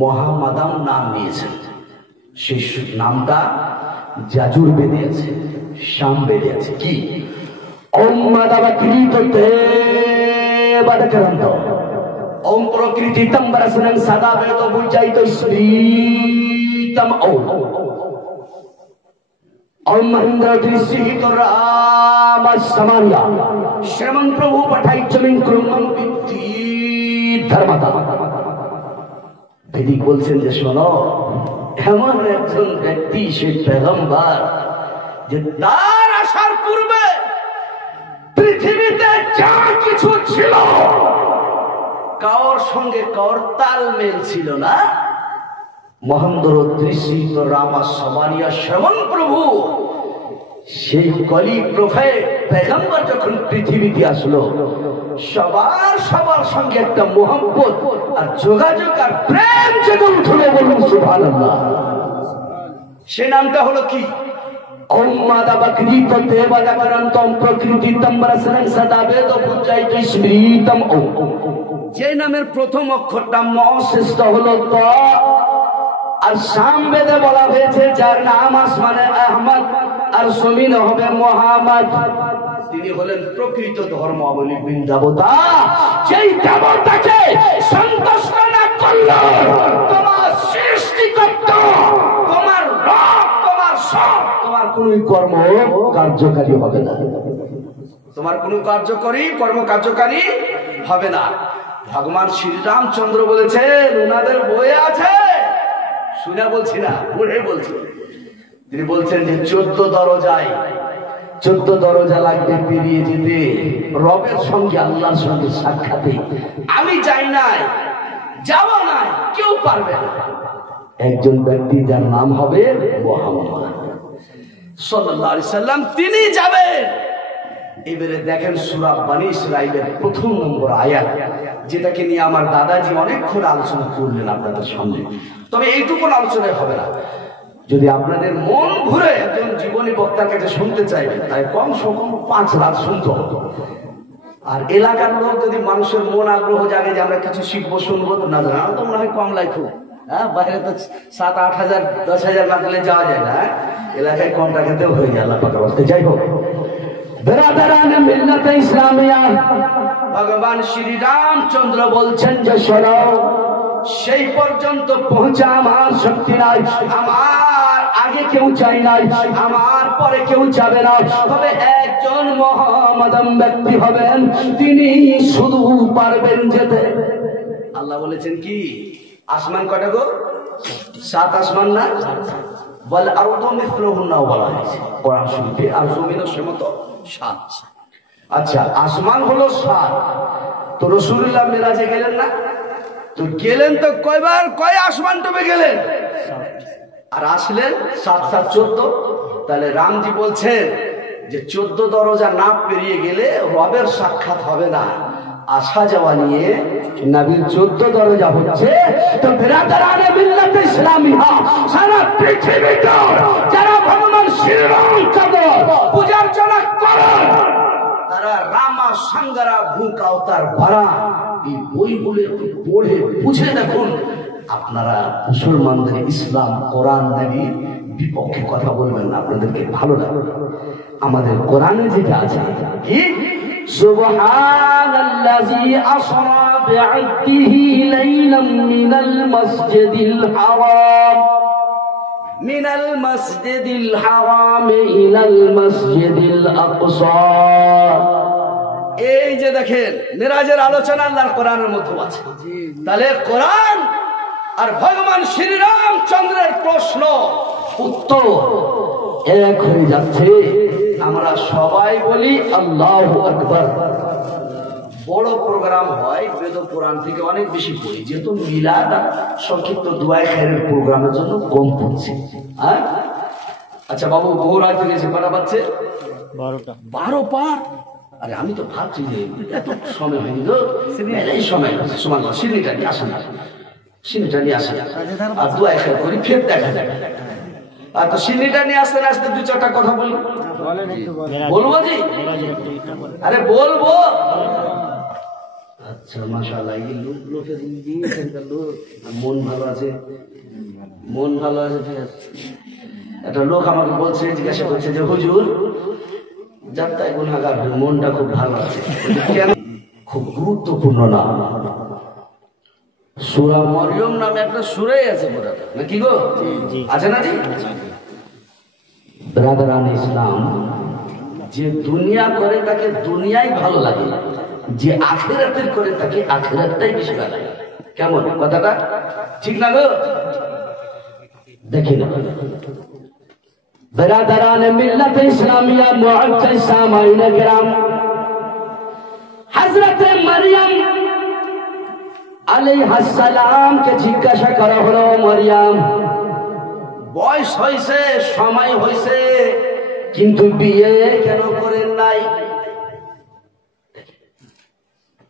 मोहम्मदम नाम নিয়েছেন। সেই নামটা জাজুর বেদে আছে, শাম বেদে আছে। কি ওম মাদাবাকৃততে বাদকরন্ত ওম প্রকৃতিতম বরসনং সদা বেদ বুঝাইত শ্রীতম ওম ओम महेंद्र दृश्यहित राम समानिया श्रमण प्रभु पठाई जमीन क्रुमं विद्धि धर्मता। বেদিক বলছেন যে শোনো, এমন একজন ব্যক্তি, সে পেগম্বর, যে তার আসার পূর্বে পৃথিবীতে যা কিছু ছিল কার সঙ্গে কার তালমেল ছিল না। মহেন্দ্র দৃশ্যিত রামা সমানিয়া শ্রমণ প্রভু, সেই কলি প্রফেট পেগম্বর যখন পৃথিবীতে আসলো, সবার সঙ্গে একটা মোহাম্মত আর যোগাযোগ আর প্রেম জেগে উঠলো। বলুন সুবহানাল্লাহ। সে নামটা হলো কি? ওম মাদাবাকৃত দেবাদাকরন্তম প্রকৃতিতম বরসনং সদা বেদ বুঝাইত স্মৃতম ওম। যে নামের প্রথম অক্ষরটা ম শেষ হলো ত, আর শাম বেদে বলা হয়েছে যার নাম আসমানে আহমদ আর জমিনে হবে মুহাম্মদ। তিনি হলেন প্রকৃত ধর্মাবলম্বী দেবতা। যেই দেবতাকে সন্তুষ্ট না করলে তোমার সৃষ্টিকর্তা, তোমার রব, তোমার সব, তোমার কোন কর্ম কার্যকারী হবে না। তোমার কোন কর্ম কার্যকারী হবে না। ভগবান শ্রী রামচন্দ্র বলেছেন, ওনাদের বইয়ে আছে, শুনে বলছি না, পড়ে বলছি। তিনি বলছেন যে 14 দরজা লাগবে পেরিয়ে যেতে রবের সঙ্গে, আল্লাহর সঙ্গে সাক্ষাতে। আমি যাই নাই, যাব নাই, কেউ পারবে না। একজন ব্যক্তি যার নাম হবে মুহাম্মদ সাল্লাল্লাহু আলাইহি সাল্লাম, তিনি যাবেন। এবারে দেখেন সূরা বনী ইসরাঈলের প্রথম নম্বর আয়াত, যেটাকে নিয়ে আমার দাদাজি অনেকক্ষণ আলোচনা করলেন আপনাদের সামনে। তবে এইটুকু আলোচনায় হবে না। যদি আপনাদের মন ঘুরে একজন জীবনী বক্তার কাছে শুনতে চাইবেন, তাই কমসে কম 5 রাত শুনতে হবে। আর এলাকার লোক যদি মানুষের মন আগ্রহ জাগে যে আমরা কিছু শিখবো, শুনবো, না জানা তো মনে হয় কম লাইফ, হ্যাঁ, বাইরে তো 7-8 হাজার 10,000 না দিলে যাওয়া যায় না, এলাকায় কম টাকাতেও হয়ে যায়। আল্লাহ পাক বলতে যাই হোক, বেরাদারানে মিল্লাতে ইসলামিয়া, ভগবান শ্রী রামচন্দ্র বলছেন যে শোনো, সেই পর্যন্ত পৌঁছা আমার শক্তি নাই, আমার আগে কেউ চাই নাই, আমার পরে কেউ যাবে না, তবে একজন মহামাদাম ব্যক্তি হবেন, তিনি শুধু পারবেন যেতে। আল্লাহ বলেছেন কি, আসমান কটা গো? 7 আসমান না? বল আরো তো মিথলহুন্না বলা হয়েছে কোরআন শরীফে, আর জমিনও সেমত 7। আচ্ছা, আসমান হলো 7, তো রাসূলুল্লাহ মিরাজে গেলেন না? তো গেলেন তো কয়বার, কয় আসমান টপে গেলেন, আর আসলেন 7-7 14। তাহলে রামজি বলছেন যে 14 দরজা না পেরিয়ে গেলে রবের সাক্ষাৎ হবে না। আসা যাওয়া নিয়ে নবীর 14 দরজা হচ্ছে। তো বিরাদারানে মিল্লাত ইসলামিয়া, সারা পৃথিবীতে যারা ভগবান শ্রীরামচন্দ্র পূজার জন্য করেন, তারা রামা সাঙ্গারা ভূক অবতার ভরা এই বইগুলো পড়ে বুঝে দেখুন। আপনারা মুসলমানদের ইসলাম কোরআন নবীর বিপক্ষে কথা বলবেন না, আপনাদেরকে ভালো লাগবে। আমাদের কোরআনে যেটা আছে কি, সুবহানাল্লাযী আসরা বি'আবদিহি লাইলাম মিনাল মাসজিদিল হারাম ইলাল মাসজিদিল আকসা। এই যে দেখেন, মিরাজের আলোচনা আল্লাহর কোরআনের মধ্যে আছে। তাহলে কোরআন আর ভগবান শ্রীরামচন্দ্রের প্রশ্ন উত্তর এক হয়ে যাচ্ছে। আমরা সবাই বলি আল্লাহু আকবার। বড় প্রোগ্রাম হয় বেদ পুরাণ থেকে অনেক বেশি পড়ি, যেহেতু মিলাদ সংক্ষিপ্ত দুয়ায় খায়রের প্রোগ্রামের জন্য কম পড়ছে। আচ্ছা বাবু, বহু রাত হয়ে গেছে, কটা বাজছে? 12 পার। আরে আমি তো ভাবছি যে এত সময় হয়নি তো, এই সময় সময় সিনেটা নিয়ে আসেন, সিনেটা নিয়ে আসেন, আর দুয়ায় খায়র করি, ফের দেখা যাবে। আর তো সিনেটা নিয়ে আসতে আসতে 2-4টা কথা বলি, বলবো জি? আরে বলবো। আচ্ছা, মাশাআল্লাহ, এই লোকের মন ভালো আছে, মন ভালো আছে, ঠিক আছে। একটা লোক আমাকে বলছে, জিজ্ঞাসা করছে যে হুজুর, যাত্রায় গুনাহগার, মনটা খুব ভালো আছে, কেন? খুব গুরুত্বপূর্ণ না, সূরা মরিয়ম নামে একটা সূরাই আছে পুরাটা, নাকি গো? আছে না জি? ব্রাদারান ইসলাম, যে দুনিয়া করে তাকে দুনিয়াই ভালো লাগে, যে আখিরাতের করে তাকে আখিরাতটাই বেশি ভালো লাগে। কেমন কথাটা, ঠিক না গো? দেখি না ব্রাদারান মিল্লাত ইসলামিয়া, মুআজ্জাজ সামাইনে কিরাম, হযরত মারইয়াম আলাইহিস সালাম কে জিজ্ঞাসা করা হলো, মারইয়াম, বয়স হয়েছে, সময় হয়েছে, কিন্তু বিয়ে কেন করেন নাই?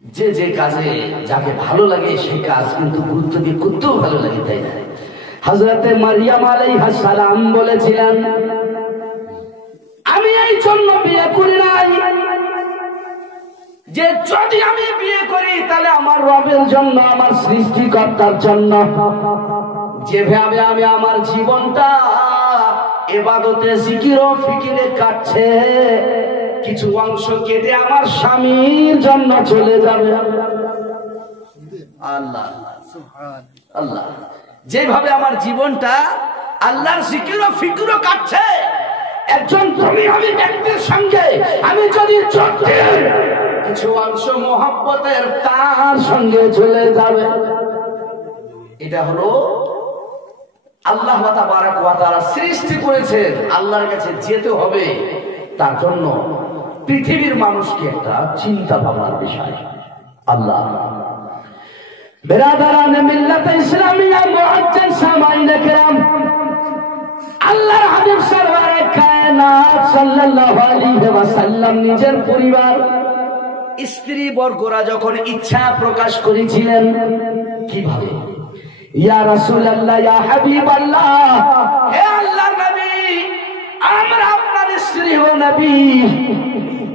যে যে কাজে যাকে ভালো লাগে সেই কাজ কিন্তু গুরুত্ব দিয়ে করতেও ভালো লাগে, তাই না? হযরতে মারইয়াম আলাইহিস সালাম বলেছিলেন, আমি এই জন্য বিয়ে করি নাই যে যদি আমি বিয়ে করি তাহলে আমার রবের জন্য, আমার সৃষ্টিকর্তার জন্য যেভাবে আমি আমার জীবনটা ইবাদতে, জিকির ও ফিকিরে কাটছে, কিছু অংশ কেটে আমার স্বামীর জন্য চলে যাবে। আল্লাহ আল্লাহ, যেভাবে আমার জীবনটা আল্লাহর জিকির ও ফিকিরও কাটছে, একজন তুমি আমি ব্যক্তির সঙ্গে আমি যদি কিছু অংশ মোহাব্বতের তার সঙ্গে চলে যাবে, এটা হলো আল্লাহ তাবারক ওয়া তাআলা সৃষ্টি করেছেন। আল্লাহর কাছে যেতে হবে, তার জন্য পৃথিবীর মানুষকে একটা চিন্তা ভাবনার বিষয়। আল্লাহ বিরাদারানে মিল্লাত ইসলামিয়া, মুআজ্জাজ সামাইনে কিরাম, আল্লাহর হাবিব সরওয়ারে কায়নাত সাল্লাল্লাহু আলাইহি ওয়াসাল্লাম নিজের পরিবার স্ত্রী বর্গরা যখন ইচ্ছা প্রকাশ করেছিলেন, কিভাবে, ইয়া রাসূলুল্লাহ, ইয়া হাবিবাল্লাহ, হে আল্লাহর নবী, আমরা আপনার স্ত্রী ও নবী,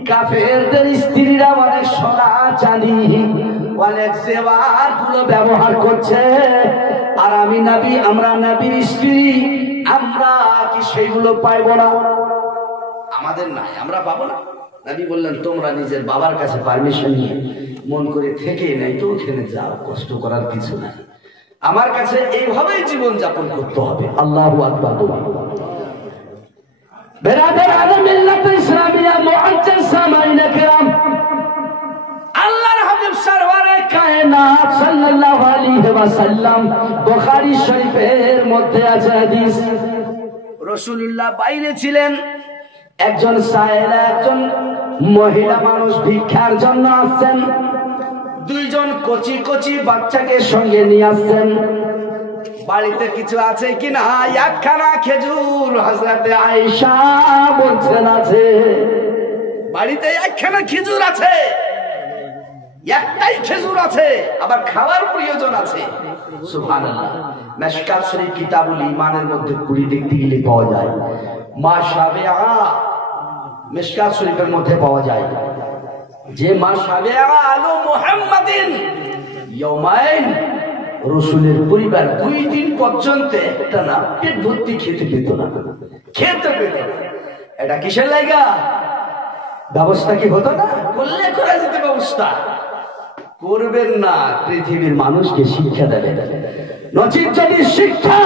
কাফেরদের স্ত্রীরা অনেক সোনা চাঁদি, অনেক জেওয়ার গুলো ব্যবহার করছে, আর আমি নবী, আমরা নবীর স্ত্রী, আমরা কি সেইগুলো পাইব না? আমাদের নাই, আমরা পাবো না? নবী বললেন তোমরা নিজের বাবার কাছে পারমিশন নিয়ে মন করে থেকে নাই তো ওখানে যাও, কষ্ট করার কিছু নাই। আমার কাছে এইভাবেই জীবন যাপন করতে হবে। আল্লাহু আকবার। বেরাদার আলে মিল্লাত ইসলামিয়া মুআজ্জাজ সামাইনা কিরাম, আল্লাহর হাবিব সরওয়ারে কায়নাত সাল্লাল্লাহু আলাইহি ওয়াসাল্লাম, বুখারী শরীফের মধ্যে আছে হাদিস, রাসূলুল্লাহ বাইরে ছিলেন, একজন সায়েলা, একজন মহিলা মানুষ ভিক্ষার জন্য আসছেন, দুইজন কচি কচি বাচ্চাকে সঙ্গে নিয়ে আসছেন। বাড়িতে কিছু আছে কিনা? একখানা খেজুর। হযরতে আয়েশা বলছেন আছে। বাড়িতে একখানা খেজুর আছে, একটাই খেজুর আছে, আবার খাওয়ার প্রয়োজন আছে। সুবহানাল্লাহ। মিশকাত শরীফ কিতাবুল ঈমানের মধ্যে কুড়ি দেখতে গেলে পাওয়া যায়। মা সাবিয়া মিশকাত শরীফের মধ্যে পাওয়া যায় যে মা সাবিয়া আলু মুহাম্মাদিন ইয়াউমাইন, রাসূলের পরিবার 2 দিন পর্যন্ত একটা না পেট ভর্তি খেতে পেত না, খেতে পেত না। এটা কিসের লাগা? ব্যবস্থা কি হতো না? করলে করা যেতে, ব্যবস্থা করবেন না। পৃথিবীর মানুষকে শিক্ষা দেবেন, নচিত যদি শিক্ষা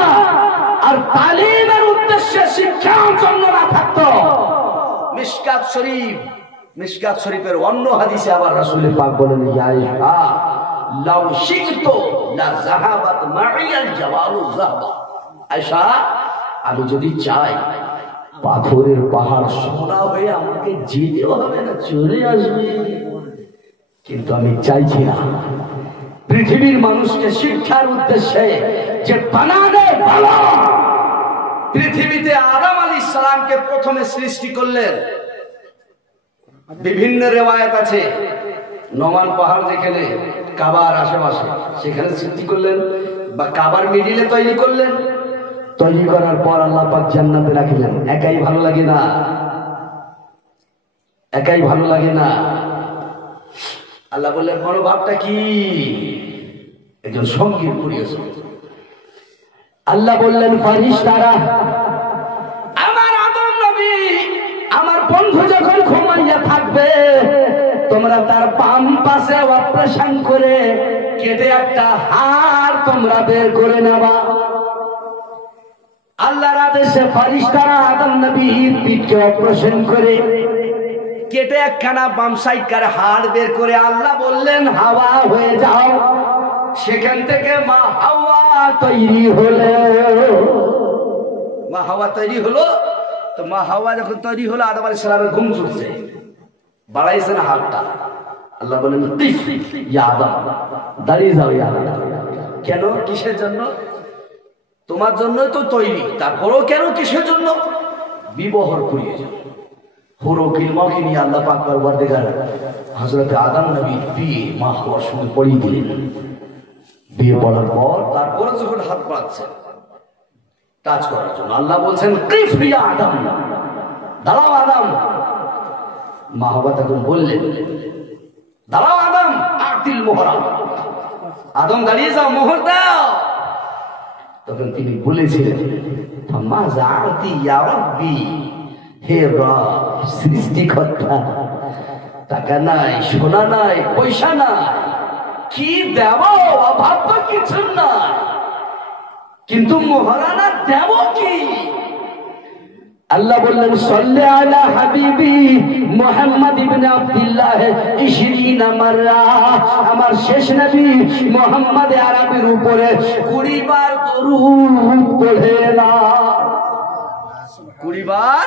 আর তালিমের উদ্দেশ্যে শিক্ষার জন্য না থাকতো। মিশকাত শরীফ, মিশকাত শরীফের অন্য হাদিসে আবার রাসূল পাক বলেন, ইয়া আয়েশা লাউ শিকতু লা যাহাবাত মাইয়াল জাওয়ালু যাহবা। আয়েশা, আমি যদি চাই পাথরের পাহাড় সোনা হয়ে আমাকে যেতেও হবে না, চলে আসবে, কিন্তু আমি চাইছি না। পৃথিবীর মানুষকে শিক্ষার উদ্দেশ্যে যে বানাবে ভালো। পৃথিবীতে আদম আলাইহিস সালামকে প্রথমে সৃষ্টি করলেন, বিভিন্ন রিওয়ায়াত আছে, নোমান পাহাড় যেখানে কাবার আশেপাশে সেখানে সৃষ্টি করলেন, বা কাবার মিডিলে তৈরি করলেন। তৈরি করার পর আল্লাহ পাক জান্নাতে রাখলেন। একাই ভালো লাগে না, একাই ভালো লাগে না। আল্লাহ বললেন মনোভাবটা কি? একজন সঙ্গীর প্রয়োজন। আল্লাহ বললেন ফেরেশতারা, আমার আদম নবী, আমার বন্ধু যখন ঘুমাইয়া থাকবে, তোমরা তার বাম পাশে অপারেশন করে কেটে একটা হাড় তোমরা বের করে নেবা। আল্লাহর আদেশে ফেরেশতারা আদম নবীর পিঠকে অপারেশন করে কেটে একখানা বাম সাইডকার হাড় বের করে আল্লাহ বললেন হাওয়া হয়ে যাও। সেখান থেকে মা হাওয়া তৈরি হলো। মা হাওয়া তৈরি হলো। তো মা হাওয়া যখন তৈরি হলো, আদম আলাইহিস সালামের ঘুম ছুটছে, বাড়াইছেন হাতটা। আল্লাহ বলেন ইয়া আদম, দাঁড়িয়ে যাও। ইয়া আদম, কেন? কিসের জন্য? তোমার জন্যই তো তৈরি, তারপরও কেন? কিসের জন্য? বিবাহর প্রয়োজন। হুরুকিল মহিনী আল্লাহ পাক পরওয়ারদিগার হযরত আদম নবীর বিয়ে মা হাওয়ার সঙ্গে পড়িয়ে দিলেন। বিয়ে পড়ার পর তারপরে যখন হাত বাড়াচ্ছে টাচ করার জন্য, আল্লাহ বলছেন কিফ ইয়া আদম, দাঁড়াও আদম। মা হাওয়া তখন বললেন দাঁড়াও আদম, আতিল মোহরা, আদম দাঁড়িয়ে যাও, মোহর দাও। তখন তিনি বলেছিলেন মা জাআতি ইয়া রাব্বি, হে রব সৃষ্টিকর্তা, টাকা নাই, সোনা নাই, পয়সা নাই, কি দেব? অভাব তো কিছু নাই, কিন্তু মহারানা দেব কি? আল্লাহ বললেন সাল্লি আলা হাবিবি মুহাম্মদ ইবনে আব্দুল্লাহ 20 মাররা, আমার শেষ নবী মুহাম্মদ আরবির উপরে 20 বার দরুদ পড়ে না। 20 বার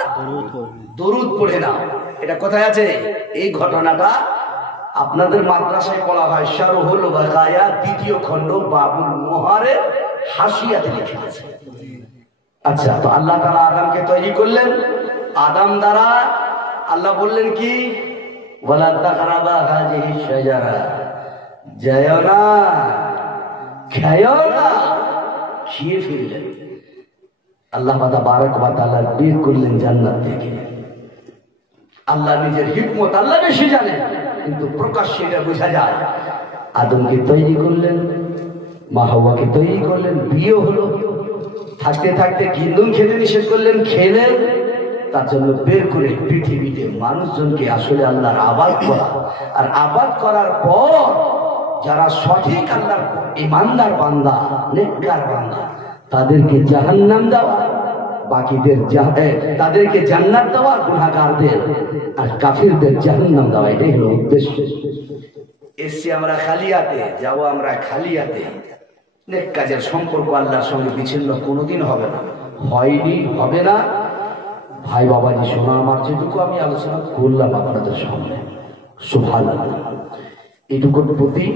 দরুদ পড়ে না। এটা কোথায় আছে? এই ঘটনাটা আপনাদের মাদ্রাসায় পড়া হয় শারহুল বাকায়া 2য় খণ্ড বাবুল মুহারের হাসিয়াতে লেখা আছে। আচ্ছা, তো আল্লাহ তাআলা আদমকে তৈরি করলেন। আদম দ্বারা আল্লাহ বললেন কি? ওয়ালা তাকরাবা হাযিহি শাজারা, যায়ও না, খায়ও না, খেয়ে ফেললেন। আল্লাহ তাবারক ওয়া তাআলা বের করলেন জান্নাত থেকে। আল্লাহ নিজের হিকমত আল্লাহ বেশি জানেন, কিন্তু প্রকাশ্যে এটা বোঝা যায়। আদমকে তৈরি করলেন, মা হাওয়াকে তৈরি করলেন, বিয়ে হলো, থাকতে থাকতে কিন্দুম খেতে নিষেধ করলেন, খেলেন। তার জন্য বের করে পৃথিবীতে মানুষজনকে আসলে আল্লাহর আবাদ করা, আর আবাদ করার পর যারা সঠিক আল্লাহর ইমানদার বান্দা, নেককার বান্দা, তাদেরকে জাহান্নাম দেওয়া, বাকিদের তাদেরকে জান্নাত দেওয়া, গুনাহগারদের আর কাফিরদের জাহান্নাম দেওয়া, এটাই হলো উদ্দেশ্য। এসছি আমরা খালিয়াতে, যাব আমরা খালিয়াতে। নেক কাজের সম্পর্ক আল্লাহর সঙ্গে বিচ্ছিন্ন কোনোদিন হবে না, হয়নি, হবে না। ভাই বাবাজি শোনা, আমার যেটুকু আমি আলোচনা করলাম আপনাদের সামনে, সুবহানাল্লাহ, এটুকুর প্রতি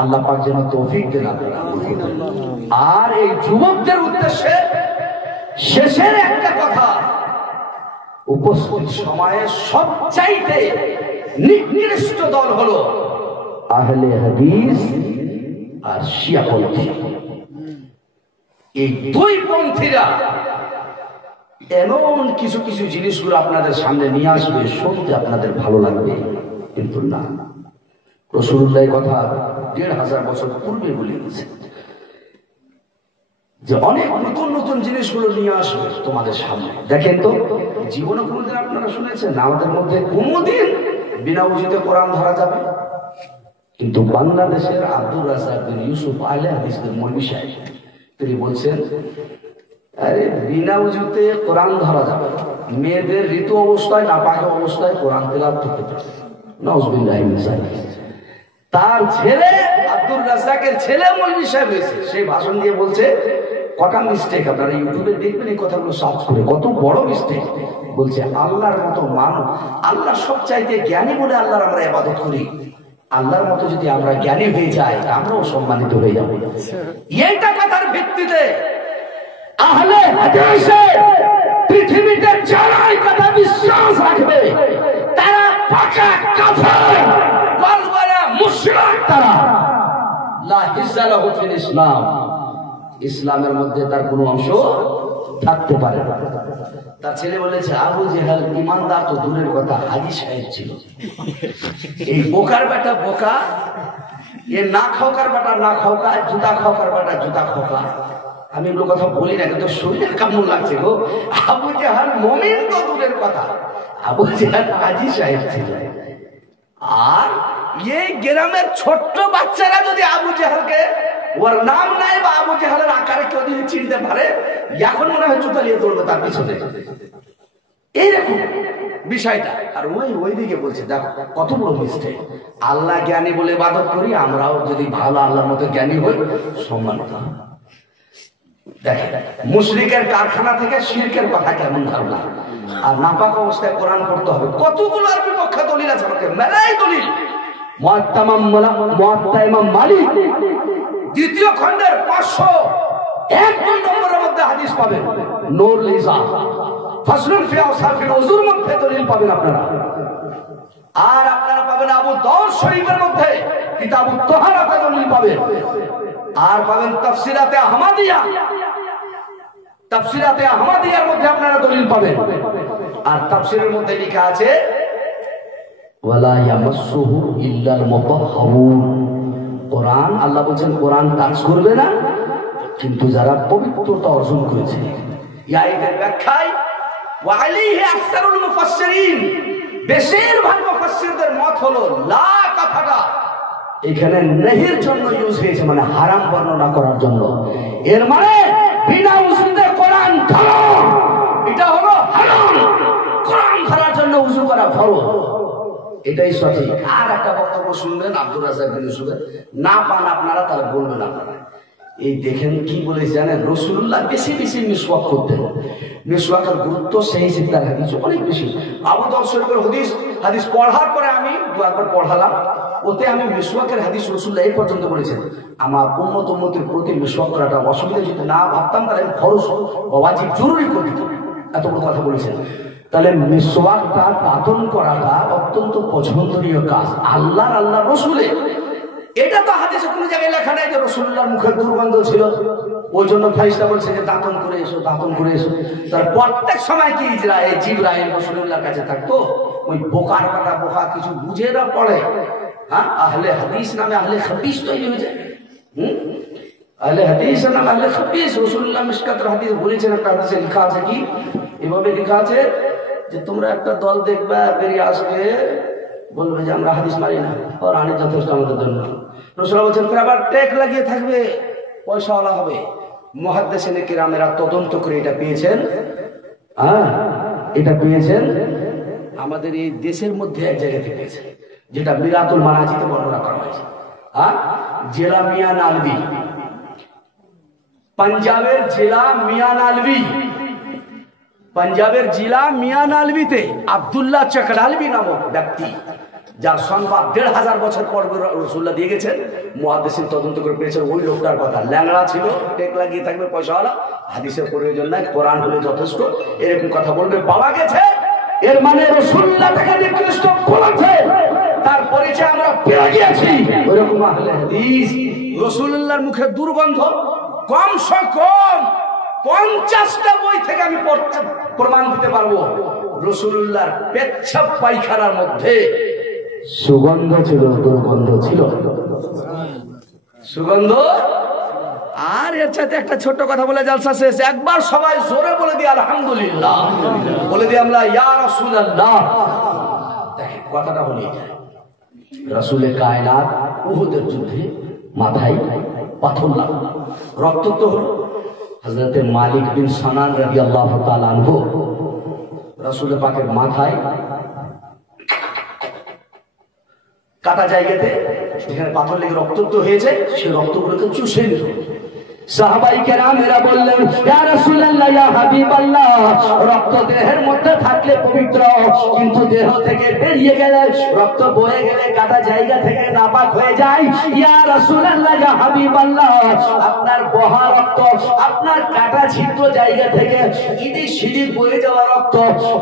আল্লাহ পাক যেন তৌফিক দেন আপনারা। আর এই যুবকদের উদ্দেশ্যে শেষের একটা কথা, উপস্থিত সময়ে সবচাইতে নিকৃষ্ট দল হলো আহলে হাদিস আর শিয়াপন্থী। এই দুই পন্থীরা এমন কিছু কিছু জিনিসগুলো আপনাদের সামনে নিয়ে আসবে, শুনতে আপনাদের ভালো লাগবে, কিন্তু না, রাসূলুল্লাহ কথা ১৫০০ বছর পূর্বে বলে গেছেন যে অনেক নতুন নতুন জিনিসগুলো নিয়ে আসবে তোমাদের সামনে। দেখেন তো, জীবনে কোনোদিন আপনারা শুনেছেন আমাদের মধ্যে কোনোদিন বিনা উজুতে কোরআন ধরা যাবে? কিন্তু বাংলাদেশের আব্দুর রাজ্জাক বিন ইউসুফ আহলে হাদিসের মৌলভী সাহেব, তিনি বলছেন আরে বিনা উজুতে কোরআন ধরা যাবে, মেয়েদের ঋতু অবস্থায়, নাপাক অবস্থায় কোরআন তেলাওয়াত করতে পারবে। নাউজুবিল্লাহ মিন যালিক। তার ছেলে আব্দুর রাজ্জাকের ছেলে মৌলভী সাহেব হয়েছে, সেই ভাষণ দিয়ে বলছে কটা মিস্টেক, আপনারা ইউটিউবে দেখবেন এই কথাগুলো সার্চ করে, কত বড় মিস্টেক। বলছে আল্লাহর মতো মানুষ, আল্লাহ সবচাইতে জ্ঞানী বলে আল্লাহর আমরা ইবাদত করি, আল্লাহর মতো যদি আমরা জ্ঞানী হয়ে যাই আমরাও সম্মানিত হয়ে যাব। এইটা কথার ভিত্তিতে আহলে হাদিসে পৃথিবীতে যারা এই কথা বিশ্বাস রাখবে তারা পাকা কাফের, বলবলা মুশরিক, তারা লা হিজ্জা লাহু ফিল ইসলাম, ইসলামের মধ্যে তার কোনো অংশ থাকতে পারে না। তার ছেলে বলেছে আবু জেহেল ইমানদার তো দূরের কথা, হাজী সাহেব ছিল। এই বোকার বেটা বোকা, এ না খাওকার বেটা না খাওকা, জুতা খাওকার বেটা জুতা খাওকা। আমি এগুলো কথা বলি না, কিন্তু শরীরে কেমন লাগছে গো। আবু জেহেল মুমিন তো দূরের কথা, আবু জেহেল হাজী সাহেব ছিল। আর এই গ্রামের ছোট্ট বাচ্চারা যদি আবু জেহেলকে, ওর নাম নাই বা আবু জেহেলের আকারে কেউ যদি চিনতে পারে, এখন মনে হয় জুতা নিয়ে দৌড়বে তার পিছনে, এইরকম বিষয়টা। আর ওই দিকে বলছে দেখো কত বড় মিস্টেক। আল্লাহ জ্ঞানী বলে ইবাদত করি, আমরাও যদি ভালো আল্লাহর মতো জ্ঞানী হই সম্মানিত। দেখেন মুশরিকের কারখানা থেকে শিরকের কথা কেমন ধারণা। আর নাপাক অবস্থায় কোরআন পড়তে হবে, কতগুলো আর বিপক্ষে দলিল আছে, আমাকে মেলাই দলিল। মুয়াত্তা ইমাম মালিক দ্বিতীয় খণ্ডের 501 নম্বরের মধ্যে হাদিস পাবেন, নূর লিসা ফাসলুন ফি আওসাফিল উযুর মধ্যে দলিল পাবেন আপনারা। আর আপনারা পাবেন আবু দাউদ শরীফের মধ্যে কিতাবুত তাহারাতে দলিল পাবেন। আর পাবেন তাফসিরাতে আহমদিয়া, তাফসিরাতে আহমদিয়ার মধ্যে আপনারা দলিল পাবেন। আর তাফসিরের মধ্যে লেখা আছে ওয়ালা ইয়ামাসসুহু ইল্লাল মুতাহহারুন, কোরআন আল্লাহ বলেন কোরআন টাচ করবে না কিন্তু যারা পবিত্রতা অর্জন করেছে। ইয়া এর ব্যাখ্যায় ওয়া আলাইহি আকসারুল মুফাসসিরিন, বেশিরভাগ মুফাসসিরদের মত হলো লা কথাটা এখানে নেহির জন্য ইউজ হয়েছে, মানে হারাম বর্ণনা করার জন্য। এর মানে বিনা উযুতে কোরআন ধরো, এটা হলো হারাম। কোরআন ধরার জন্য উযু করা ফরজ, এটাই সঠিক। আর একটা বক্তব্য শুনবেন আব্দুর রাজ্জাক বিন ইউসুফের, না পান আপনারা তাহলে বলবেন আপনারা। এই দেখেন কি বলে জানেন, রাসূলুল্লাহ বেশি বেশি মিসওয়াক করতেন। মিসওয়াকের গুরুত্ব সেই চিন্তার হাদিস অনেক বেশি। আবু দাউদ শরীফের হাদিস পড়ার পরে আমি দুবার পড়ালাম, ওতে আমি মিসওয়াকের হাদিস রাসূলুল্লাহ এই পর্যন্ত বলেছেন আমার উম্মতের প্রতি মিসওয়াক করাটা অসুবিধা যদি না ভাবতাম তাহলে আমি ফরজ বা ওয়াজিব জরুরি করে দিতাম, এত বড় কথা বলেছেন। তাহলে মিসওয়াকটা দাঁতন করাটা অত্যন্ত পছন্দনীয় কাজ আল্লাহর রাসূলের। এটা তো হাদিসে কোনো জায়গায় লেখা নাই যে রাসূলুল্লাহর মুখে দুর্গন্ধ ছিল, ওই জন্য ফেরেশতা বলছে যে দাঁতন করে এসো, দাঁতন করে এসো। তার প্রত্যেক সময় কি জিবরাইল রাসূলুল্লাহর কাছে থাকতো, ওই বোকার কাটা বোকা কিছু বুঝে না পড়ে, হ্যাঁ আহলে হাদিস নামে আহলে হাদিস তৈরি হয়েছে। আহলে হাদিস না আহলে হাদিস। রাসূলুল্লাহ মিশকাতের হাদিস বলেছেন, একটা হাদিসে লেখা আছে কি, এভাবে লেখা আছে যে তোমরা একটা দল দেখবে বেরিয়ে আসবে, বলবে যে আমরা হাদিস মানি না, কোরআনই যথেষ্ট আমাদের জন্য। রাসূলুল্লাহ বলেছেন আবার ট্যাগ লাগিয়ে থাকবে, পয়সাওয়ালা হবে। মুহাদ্দিসিনে কিরামেরা তদন্ত করে এটা পেয়েছেন, এটা পেয়েছেন আমাদের এই দেশের মধ্যে এক জায়গাতে পেয়েছে, যেটা মিরাতুল মানাজিতে বর্ণনা করা হয়েছে। জেলা মিয়ান আলবি, পাঞ্জাবের জেলা মিয়ান আলবি, পাঞ্জাবের জেলা মিয়ান আলবিতে আব্দুল্লাহ চকরালবি নামক ব্যক্তি, যার সংবাদ 1500 বছর পর রাসূলুল্লাহ দিয়ে গেছেন, মুহাদ্দিসিন তদন্ত করে পেয়েছেন ওই লোকটার কথা। ল্যাংড়া ছিল, টেক লাগিয়ে থাকবে, পয়সাওয়ালা, হাদিসের প্রয়োজন নাই, কোরআন হলে যথেষ্ট, এরকম কথা বলবে, পাওয়া গেছে। এর মানে রাসূলুল্লাহ তাকে নিকৃষ্ট বলেছে, তার পরিচয় আমরা পেয়ে গিয়েছি। ওরকম আহলে হাদিস রাসূলুল্লাহর মুখে দুর্গন্ধ কমসে কম 50টা বই থেকে আমি প্রমাণ দিতে পারবো। রাসূলুল্লাহর পেচ্ছাব পায়খানার মধ্যে সুগন্ধ ছিল, দুর্গন্ধ ছিল, সুগন্ধ। আর এর সাথে একটা ছোট্ট কথা বলে জালসা শেষ। একবার সবাই জোরে বলে দিই আলহামদুলিল্লাহ, বলে দিই আমরা ইয়া রাসূলুল্লাহ। দেখেন কথাটা বলি, রাসূলে কায়নাত উহুদের যুদ্ধে মাথায় পাথর লাগলো, রক্তাক্ত হলো। হযরতে মালিক বিন সানান রাদিয়াল্লাহু তাআলা আনহু রাসূল পাকের মাথায় কাটা জায়গাতে যেখানে পাথর লেগে রক্তাক্ত হয়েছে, সেই রক্তগুলোকে চুষে নিল। সাহাবায়ে কেরামেরা বললেন ইয়া রাসূলুল্লাহ, ইয়া হাবিবাল্লাহ, রক্ত দেহের মধ্যে থাকলে পবিত্র, কিন্তু দেহ থেকে বেরিয়ে গেলে, রক্ত বয়ে গেলে কাটা জায়গা থেকে নাপাক হয়ে যায়। ইয়া রাসূলুল্লাহ, ইয়া হাবিবাল্লাহ, আপনার বহা রক্ত, আপনার কাটা ছিদ্র জায়গা থেকে ইদি সিদি বয়ে যাওয়া রক্ত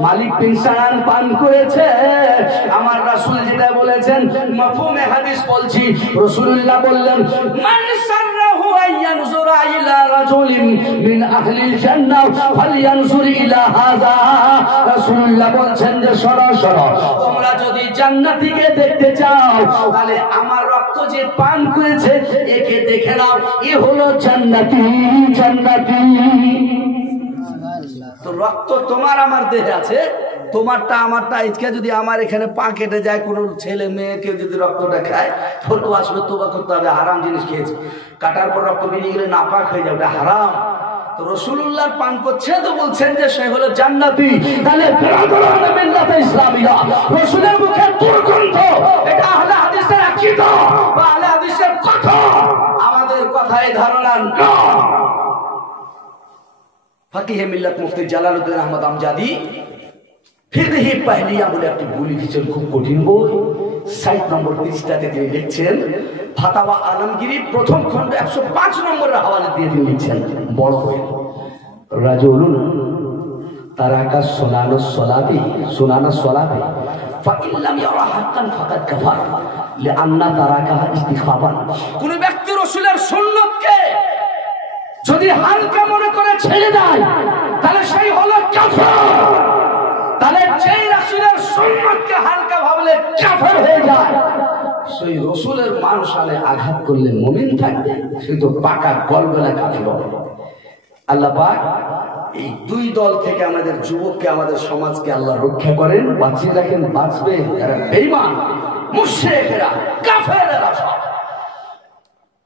মালিক বিন সানান পান করেছে। আমার রাসূল যেটা বলেছেন মাফহুমে হাদিস বলছি, রাসূলুল্লাহ বললেন মান সাররাহু আইয়ানজুরা ইলা রাজুলিন মিন আহলিল জান্নাহ ফালয়ানজুর ইলা হাযা। রাসূলুল্লাহ বলেন যে সরাসরি তোমরা যদি জান্নাতীকে দেখতে চাও, তাহলে আমার রক্ত যে পান করেছে একে দেখে নাও, এ হলো জান্নাতি, জান্নাতি। তো রক্ত তোমার আমার দেহে আছে, তোমারটা আমারটা। আজকে যদি আমার এখানে পা কেটে যায়, কোনো ছেলে মেয়ে কেউ যদি রক্তটা খায়, ফটো আসবে, তোবা করতে হবে, হারাম জিনিস খেয়েছে, কাটার পর রক্ত বেরিয়ে গেলে নাপাক হয়ে যাবে, ওটা হারাম। তো রাসূলুল্লাহ পান করছে তো বলছেন যে সে হলো জান্নাতি। তাহলে বিরাদরানে মিল্লাতে ইসলামিয়া, রাসূলের মুখে দুর্গন্ধ, এটা আহলে হাদিসের আকীদা বা আহলে হাদিসের কথা, আমাদের কথায় ধারণা না। ফকিহে মিল্লাত মুফতি জালালউদ্দিন আহমদ আমজাদি ফিকহি পাহলিয়া বলে একটি বই লিখেছেন, খুব কঠিন বই। 60 নম্বর পৃষ্ঠাতে তিনি লিখছেন, ফাতাওয়া আলমগীরি প্রথম খণ্ড 105 নম্বরের হাওয়ালা দিয়ে তিনি লিখছেন, বড় বই, রাজুলুন তারাকা সুনানা সলাতি ফাইল্লাম ইয়ারা হাক্কান ফাকাদ কাফার লিআন্না তারাকাহা ইস্তিখাবান। কোন ব্যক্তি রাসূলের সুন্নাতকে যদি হালকা মনে করে ছেড়ে দেয়, তাহলে সেই হলো কাফের। তাহলে যেই রাসূলের সুন্নাতকে হালকা ভাবলে কাফের হয়ে যায়, সেই রাসূলের মানসালে আঘাত করলে মুমিন থাকবে, সে তো পাকা গলগলা কাফের হবে। আল্লাহ পাক এই দুই দল থেকে আমাদের যুবককে, আমাদের সমাজকে আল্লাহ রক্ষা করেন, বাঁচিয়ে রাখেন, বাঁচবে। যারা বেঈমান, মুশরিকরা, কাফেররা,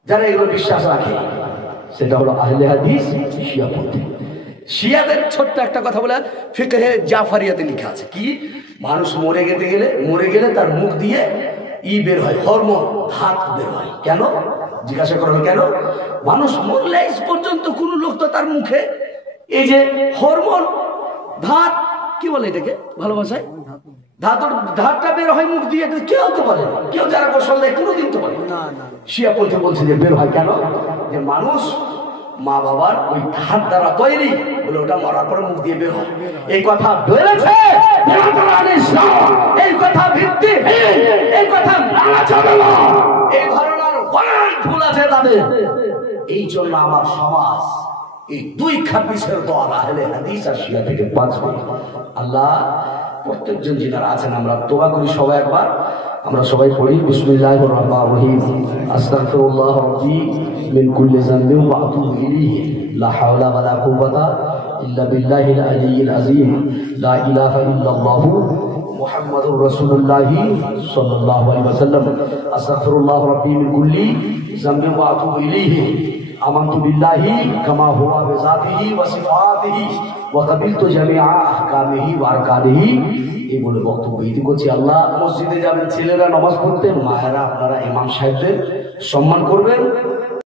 যারা এগুলো বিশ্বাস রাখে, সেটা হলো আহলে হাদিস, শিয়াপন্থী। শিয়াদের ছোট্ট একটা কথা বলে ফিকহে জাফরিয়াতে লেখা আছে কি, মানুষ মরে গেলে তার মুখ দিয়ে বের হয়, হরমোন, ধাত বের হয়। কেন জিজ্ঞাসা করা হলো, কেন? মানুষ মরলে আজ পর্যন্ত কোন লোক তো তার মুখে এই যে হরমোন, ধাত, কি বলে এটাকে ভালো ভাষায়, ধাতটা বের হয় মুখ দিয়ে, কেউ তো বলে, কেউ যারা গোসল দেয় কোনোদিন তো বলে না। শিয়াপন্থী বলছে যে বের হয়। কেন? যে মানুষ মা বাবার ওই ধাত দ্বারা তৈরি, বলে ওটা মরার পরে মুখ দিয়ে বের হয়। এই কথা বেড়েছে, এই কথা ভিত্তিহীন, এই কথা মানা যাবে না, এই ধারণার অনেক ভুল আছে তাদের। এই জন্য আমার সমাজ এই দুই খাবিসের দল আহলে হাদিস আর শিয়া থেকে বাঁচবে। আল্লাহ প্রত্যেকজন যিনারা আছেন আমরা তোবা করি সবাই একবার, আমরা সবাই পড়ি বিসমিল্লাহির রহমানির রহিম। আস্তাগফিরুল্লাহ রাব্বি মিন কুল্লি যামবিন ওয়া আতুবু ইলাইহি লা হাওলা ওয়া লা কুওয়াতা ইল্লা বিল্লাহিল আলিয়্যিল আযীম লা ইলাহা ইল্লাল্লাহু মুহাম্মাদুর রাসূলুল্লাহ সাল্লাল্লাহু আলাইহি ওয়াসাল্লাম। আস্তাগফিরুল্লাহ রাব্বি মিন কুল্লি যামবিন ওয়া আতুবু ইলাইহি আমানতু বিল্লাহি কামা হুয়া বিযাতিহি ওয়া সিফাতিহি ওয়া কাবিলতু জামিআ আহকামিহি ওয়া আরকানিহি। এই বলে বক্তব্য ইতি করছি। আল্লাহ মসজিদে যাবেন ছেলেরা নামাজ পড়তে, মায়েরা আপনারা ইমাম সাহেবদের সম্মান করবেন।